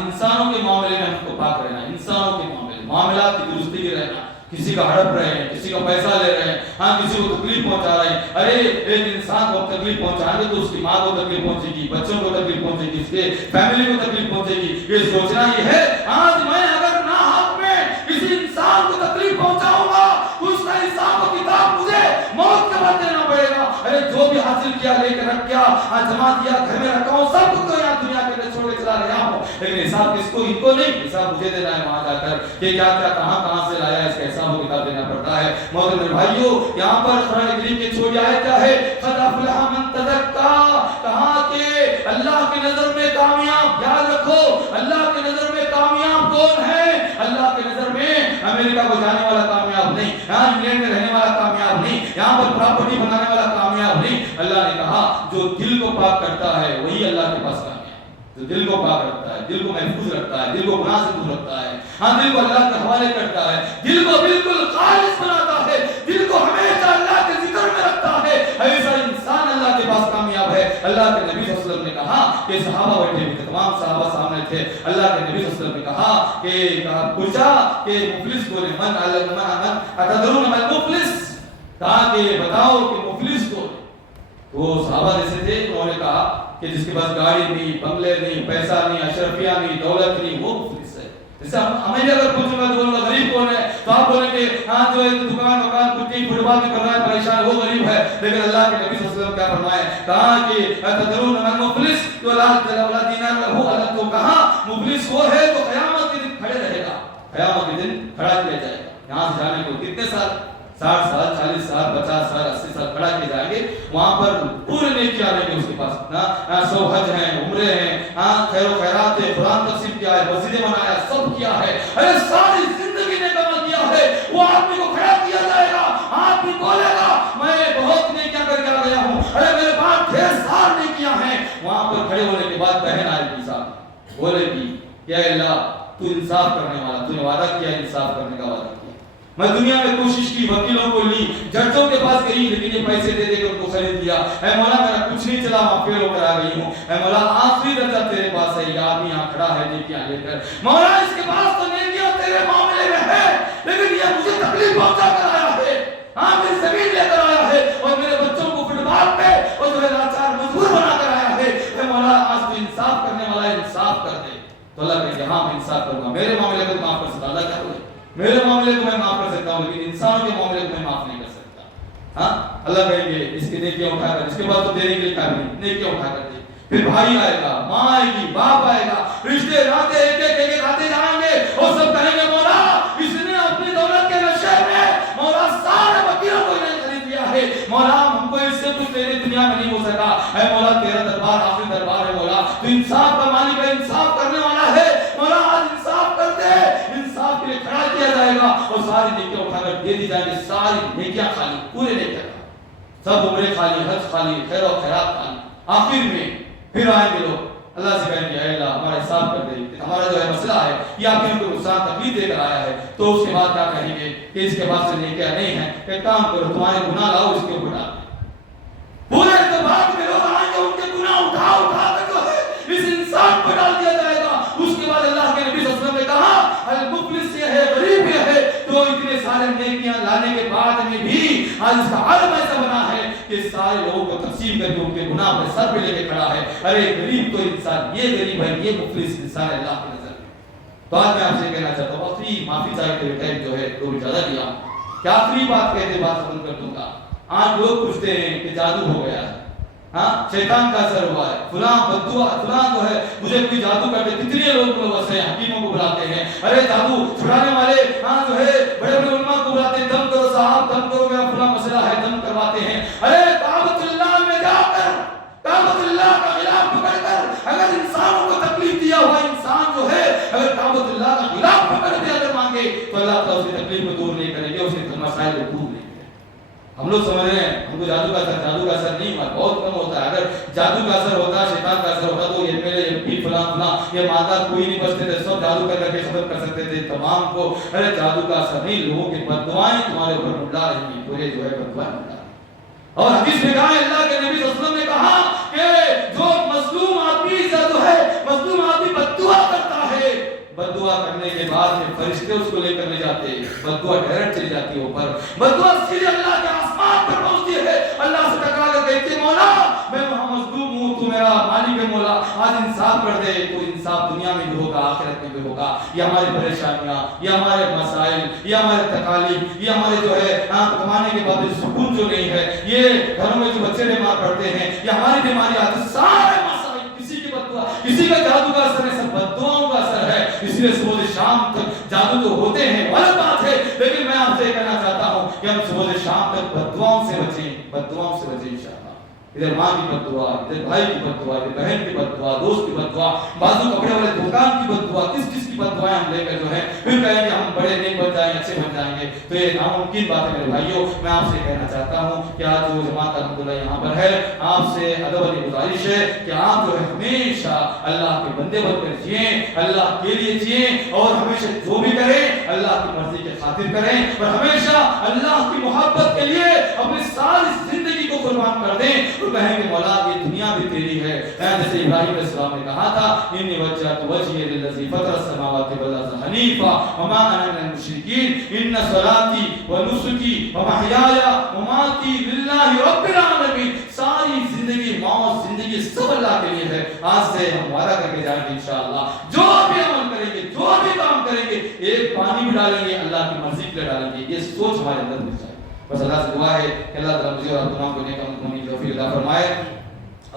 انسانوں کے معاملے میں ہم کو پاک رہنا، انسانوں کے معاملات کی درستی کے رہنا، کسی کا ہڑپ رہے ہیں، کسی کا پیسہ لے رہے ہیں، کسی کو تکلیف پہنچا رہے ہیں، ارے ایک انسان کو تکلیف پہنچائیں گے تو اس کی ماں کو تکلیف پہنچے گی، بچوں کو تکلیف پہنچے گی، اس کے فیملی کو تکلیف پہنچے گی۔ یہ سوچنا یہ ہے آج میں اگر نہ حق میں کسی انسان کو تکلیف پہنچاؤں گا تو اس کا حساب و کتاب مجھے موت کے بعد دینا پڑے گا۔ ارے جو بھی حاصل کیا لے کے رکھ کیا، جمع کیا، گھر میں رکھا ہوں، سب کو تو یہاں دنیا کے اندر چھوڑ کے چلا گیا ہوں، لیکن حساب کس کو؟ ان کو نہیں، حساب مجھے دینا ہے وہاں جا کر کہ کیا کیا کہاں سے لایا، اس کا حساب و کتاب دینا پڑتا ہے۔ محترم بھائیو، یہاں پر قرآن کریم کی چھوٹی آیت کیا ہے؟ قد افلح من تزکا، کہا کہ اللہ کی نظر میں کامیاب، یاد رکھو اللہ کی نظر میں کامیاب کون ہے؟ اللہ کی نظر میں امریکہ کو جانے والا کامیاب نہیں، یہاں انگلینڈ میں رہنے والا کامیاب نہیں، یہاں پر پراپرٹی بنانے والا کامیاب نہیں۔ اللہ نے کہا جو دل کو پاک کرتا ہے وہی اللہ کے پاس کامیاب ہے، جو دل کو پاک رکھتا ہے، دل کو محفوظ رکھتا ہے، دل کو گناہ سے دور رکھتا ہے، ہاں دل کو اللہ کے حوالے کرتا ہے، دل کو بالکل خالص بناتا ہے، دل کو ہمیشہ اللہ کے ذکر میں رکھتا ہے، ایسا انسان اللہ کے پاس کامیاب ہے۔ اللہ کے نبی صلی اللہ علیہ وسلم نے کہا کہ صحابہ بیٹھے ہوئے تھے، تمام صحابہ سامنے تھے، اللہ کے نبی صلی اللہ علیہ وسلم نے کہا کہ پوچھا کہ مفلس کون ہے؟ من اتدرون من المفلس، کہا کہ بتاؤ کہ مفلس کون ہے؟ وہ صحابہ جیسے تھے، انہوں نے کہا کہ جس کے پاس گاڑی نہیں، بنگلے نہیں، پیسہ نہیں، اشرفیہ نہیں، دولت نہیں، وہ مفلس ہے۔ جیسے ہمیں اگر پوچھوں گا تو بولوں گا غریب کون ہے، تو آپ بولیں گے ہاں جو دکان وکان کچھ فٹ بال میں کر رہا ہے پریشان، وہ غریب ہے۔ لیکن اللہ کے نبی صلی اللہ علیہ وسلم کیا فرمائے؟ کہا کہ اتدرون من المفلس، جو لا دینار لہو، اللہ تو کہا مفلس وہ ہے جو قیامت کے دن کھڑے رہے گا، قیامت کے دن کھڑا کیا جائے گا۔ یہاں سے جانے کو کتنے سال؟ 60 سال، 40 سال، 50 سال، 80 سال کھڑا کیے جائیں گے، وہاں پر پورے نیکیاں رہیں گے اس کے پاس، 100 حج ہیں، عمرے ہیں، خیر و خیرات ہے، قرآن تقسیم کیا ہے، مسجدیں بنایا، سب کیا ہے، ارے ساری زندگی نے کما کیا ہے۔ وہ آدمی کو کھڑا کیا جائے گا، آدمی بولے گا میں بہت نیکیاں کر کے آ گیا ہوں، ارے میرے پاس ڈھیر ساری نیکیاں ہیں۔ وہاں پر کھڑے ہونے کے بعد بہن آئے گی، صاحب بولے گی کہ اے اللہ تو انصاف کرنے والا، تو نے وعدہ کیا انصاف کرنے کا وعدہ کیا، میں دنیا میں کوشش کی، وکیلوں کو لی، ججوں کے پاس گئی، لیکن یہ پیسے دے دے کے ان کو خرید لیا، اے مولا میرا کچھ نہیں چلا، میں فیل ہو کر آ گئی ہوں، اے مولا آخری درجہ تیرے پاس ہے، یہ آدمی یہاں کھڑا ہے نیکیاں لے کر، مولا اس کے پاس تو نیکیاں تیرے معاملے میں ہے، لیکن یہ مجھے تکلیف پہنچا کر آیا ہے، ہاں میری زمین لے کر آیا ہے، اور میرے بچوں کو فٹ بال پہ اور جو ہے لاچار مجبور بنا کر آیا ہے، اے مولا آج تو انصاف کرنے والا ہے، انصاف کر دے۔ تو اللہ کہے ہاں میں انصاف کروں گا، میرے معاملے کو معاف کر سکتا، اللہ کیا بولے میرے معاملے کو میں معاف کر سکتا ہوں، لیکن انسانوں کے معاملے کو میں معاف نہیں کر سکتا۔ ہاں اللہ کہیں گے اس کی نیکیاں اٹھا کر، اس کے بعد تو دینے کے لیے قابل نہیں، نیکیاں اٹھا کر دے، پھر بھائی آئے گا، ماں آئے گی، باپ آئے گا، رشتے ناتے ایک ایک آتے جائیں گے، اور سب کہیں گے مولا اس نے اپنی دولت کے نشے میں مولا سارے وکیلوں کو انہیں خرید لیا ہے، مولا ہم کو اس سے کچھ تیرے دنیا میں نہیں ہو سکا، اے مولا تیرا دربار آخری دربار ہے، مولا تو انصاف کا مالک ہے، انصاف کرنے والا ہے، مولا آج انصاف کر دے، انصاف کے لیے کھڑا کیا جائے گا، اور ساری نیکیاں اٹھا کر دے دی جائیں گے، ساری نیکیاں خالی، پورے نیکیاں سب عمرے خالی، حج خالی، خیر و خیرات خالی، آخر میں پھر آئیں گے لوگ اللہ سے کہیں گے اے اللہ ہمارا حساب کر دے، ہمارا جو ہے مسئلہ ہے یہ آپ کو نقصان تکلیف دے کر آیا ہے، تو اس کے بعد کیا کہیں گے کہ اس کے بعد سے نیکیاں نہیں ہیں، ایک کام کرو تمہارے گناہ لاؤ اس کے اوپر ڈال دیں، پورے اتفاق میں لوگ آئیں گے، ان کے گناہ اٹھا اٹھا کر جو ہے اس انسان پر ڈال دیا جائے گا۔ اس کے بعد اللہ کے نبی صلی اللہ علیہ وسلم نے کہا المفلس یہ ہے، غریب یہ ہے، تو اتنے سارے نیکیاں لانے کے بعد میں بھی آج اس کا عالم ایسا بنا ہے کہ سارے لوگوں کو تقسیم کر کے ان کے گناہ اپنے سر پہ لے کے کھڑا ہے، ارے غریب تو انسان، یہ غریب ہے، یہ مفلس انسان ہے اللہ کی نظر میں۔ تو آج میں آپ سے کہنا چاہتا ہوں، آخری معافی چاہتے ہوئے ٹائم جو ہے تو اجازت دیا کہ آخری بات کہتے بات ختم کر دوں گا۔ آج لوگ پوچھتے ہیں کہ جادو ہو گیا ہے، ہاں شیطان کا اثر ہوا ہے، فلاں بددعا، فلاں جو ہے مجھے کوئی جادو کر کے، کتنے لوگ ویسے حکیموں کو بلاتے ہیں، ارے جادو چھڑانے والے، ہاں جو ہے بڑے بڑے علماء کو بلاتے ہیں، دم کرو صاحب دم کرو، میرا فلاں مسئلہ ہے، دم کرواتے ہیں، ارے کعبۃ اللہ میں جا کر کعبۃ اللہ کا غلاف پکڑ کر اگر انسانوں کو تکلیف دیا ہوا انسان جو ہے اگر کعبۃ اللہ کا غلاف پکڑ کے اگر مانگے تو اللہ تعالیٰ اس کی تکلیف کو دور نہیں کریں گے، اس کے مسائل کو دور نہیں۔ ہم لوگ سمجھ رہے ہیں ہم کو جادو کا اثر نہیں ہوا، بہت کم ہوتا ہے، اگر جادو کا اثر ہوتا، شیطان کا اثر ہوتا تو یہ میرے یہ فلاں فلاں یہ مالدار کوئی نہیں بچتے تھے، سب جادو کر کے ختم کر سکتے تھے تمام کو۔ ارے جادو کا اثر نہیں، لوگوں کی بددعائیں تمہارے اوپر منڈلا رہی ہیں، پورے جو ہے بددعائیں منڈلا رہی ہیں۔ اور حدیث میں کہا ہے اللہ کے نبی صلی اللہ علیہ وسلم نے کہا کہ جو مظلوم آدمی جو ہے مظلوم آدمی بددعا کرتا ہے، بددعا کرنے کے بعد میں فرشتے اس کو لے کر لے جاتے ہیں، بددعا ڈائریکٹ چلی جاتی ہے اوپر، بددعا سیدھے اللہ کے آسمان پر پہنچتی ہے، اللہ سے ٹکرا کر کہتے ہیں مولا میں وہاں مظلوم ہوں، تو میرا مالک ہے مولا آج انصاف کر دے، تو انصاف دنیا میں بھی ہوگا آخرت میں بھی ہوگا۔ یہ ہماری پریشانیاں، یہ ہمارے مسائل، یہ ہمارے تکالیف، یہ ہمارے جو ہے کمانے کے بعد سکون جو نہیں ہے، یہ گھروں میں جو بچے بیمار پڑتے ہیں، یہ ہماری بیماریاں، سارے مسائل، کسی کی بددعا، کسی کا جادو کا اثر ہے، سب بددعاؤں کا اثر ہے۔ اس لیے صبح سے شام تک جادو تو ہوتے ہیں، غلط بات ہے، لیکن میں آپ سے کہنا چاہتا ہوں کہ ہم صبح سے شام تک بددعاؤں سے بچیں، بددعاؤں سے بچیں انشاءاللہ۔ ادھر ماں کی بد دعا، ادھر بھائی کی بد دعا، ادھر بہن کی بد دعا، دوست کی بد دعا، بازو کپڑے والے دکان کی بد دعا، کس کس کی بد دعائیں ہم لے کر جو ہے پھر کہیں گے ہم بڑے نیک بن جائیں گے، اچھے بن جائیں گے. تو یہ ناممکن بات ہے میرے بھائیوں. میں آپ سے کہنا چاہتا ہوں کہ آج جو جماعت الحمدللہ یہاں پر ہے، آپ سے ادب والی گزارش ہے کہ آپ جو ہے ہمیشہ اللہ کے بندے بن کر جئیں، اللہ کے لیے جئیں، اور ہمیشہ جو بھی کریں اللہ کی مرضی کے خاطر کریں، اور ہمیشہ اللہ کی محبت کے لیے اپنی ساری زندگی کو قربان کر دیں اور کہیں کہ مولا یہ دنیا بھی تیری ہے. جیسے ابراہیم علیہ السلام نے کہا تھا انی وجہت وجہی للذی فطر السماوات والارض حنیفا وما انا من المشرکین ان صلاتی ونسکی ومحیای ومماتی للہ رب العالمین. ساری زندگی موت زندگی سب اللہ کے لیے ہے. آج سے ہم وعدہ کر کے جائیں گے انشاءاللہ جو بھی عمل کریں گے، جو بھی کام کریں گے، ایک پانی بھی ڈالیں گے اللہ کی مرضی کے لیے ڈالیں گے. یہ سوچ ہمارے اندر ہونی چاہیے. بس اللہ سے دعا ہے کہ اللہ تعالیٰ مجھے اور آپ تمام کو نیک عمل کی توفیق عطا فرمائے،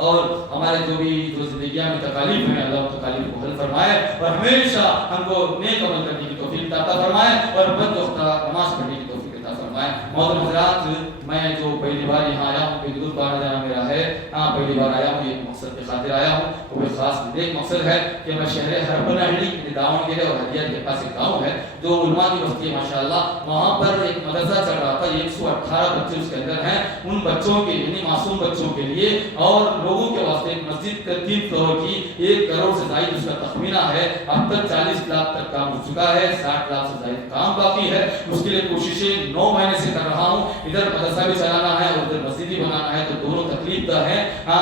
اور ہمارے جو زندگیاں میں تکالیف ہیں اللہ تکالیف کو حل فرمائے، اور ہمیشہ ہم کو نیک عمل کرنے کی توفیق عطا فرمائے، اور بد وقت نماز پڑھنے کی توفیق عطا فرمائے. محترم حضرات، میں جو پہلی بار یہاں آیا ہوں، پہلی بار جانا میرا ہے، پہلی بار آیا ہوں، ایک مقصد کے خاطر آیا ہوں. وہ خاص ایک مقصد ہے کہ میں شہر ہرپنہلّی داونگیرے اور ہدیہ کے پاس ایک گاؤں ہے جو علماء کی بستی ہے ماشاءاللہ. وہاں پر ایک مدرسہ چل رہا تھا، 118 بچے اس کے اندر ہیں. ان بچوں کے یعنی معصوم بچوں کے لیے اور لوگوں کے واسطے ایک مسجد 3 فلور کی 1 کروڑ سے زائد اس کا تخمینہ ہے. اب تک 40 لاکھ تک کام ہو چکا ہے، 60 لاکھ سے زائد کام باقی ہے. اس کے لیے کوششیں 9 مہینے سے کر رہا ہوں. ادھر مدرسہ بھی چلانا ہے اور ادھر مسجد بھی بنانا ہے، تو دونوں تکلیف دہ ہیں.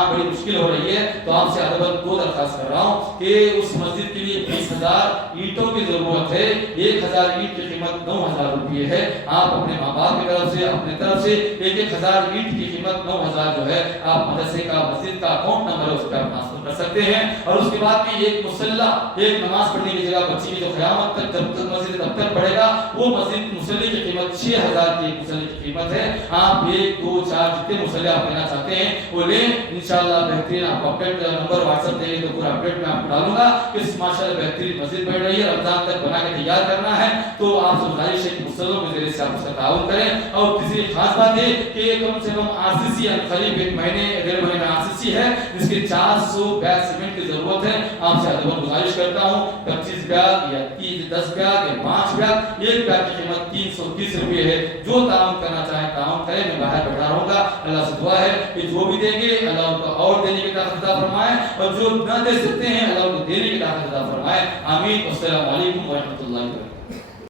بڑی مشکل ہو رہی ہے. تو آپ سے ادباً 2 درخواست کر رہا ہوں کہ اس مسجد کے لیے 20,000 اینٹوں کی ضرورت ہے. 1,000 اینٹ کی قیمت 9,000 روپے ہے. آپ اپنے ماں باپ کی طرف سے اپنے طرف سے 1,000 اینٹ کی قیمت 9,000 جو ہے آپ مدرسے کا مسجد کا اکاؤنٹ نمبر ہے اس پہ آپ ٹرانسفر کر سکتے ہیں. اور اس کے بعد میں ایک مصلی، ایک نماز پڑھنے کی جگہ بچی کی جو قیامت تک جب تک مسجد تب تک پڑھے گا، وہ مسجد مصلی کی قیمت 6,000 کی ایک مصلی کی قیمت ہے. آپ 1 2 4 جتنے مصلی آپ لینا چاہتے ہیں وہ لیں انشاءاللہ. بہترین آپ کو اپڈیٹ نمبر واٹس ایپ دیں گے تو پورا اپڈیٹ میں آپ کو ڈالوں گا کہ ماشاءاللہ بہترین مسجد بن رہی ہے. رمضان تک بنا کے تیار کرنا ہے تو آپ سے گزارش ہے کہ مصلیوں کے ذریعے سے آپ اس کا تعاون کریں. اور تیسری خاص بات ہے کہ کم سے کم RCC قریب 1 مہینے 1.5 مہینے میں RCC ہے جس کے 400 بیگ سیمنٹ کی ضرورت ہے. آپ سے ادب گزارش کرتا ہوں 25 بیگ یا 10 بیگ یا 5 بیگ، ایک بیگ کی قیمت 330 روپے ہے. جو تعاون کرنا چاہیں تعاون کریں، میں باہر بیٹھا رہوں گا. اللہ سے دعا ہے کہ جو بھی دیں گے اللہ ان کو اور دینے کی طاقت عطا فرمائے، اور جو نہ دے سکتے ہیں اللہ ان کو دینے کی طاقت عطا فرمائے. آمین. السلام علیکم ورحمۃ اللہ وبرکاتہ.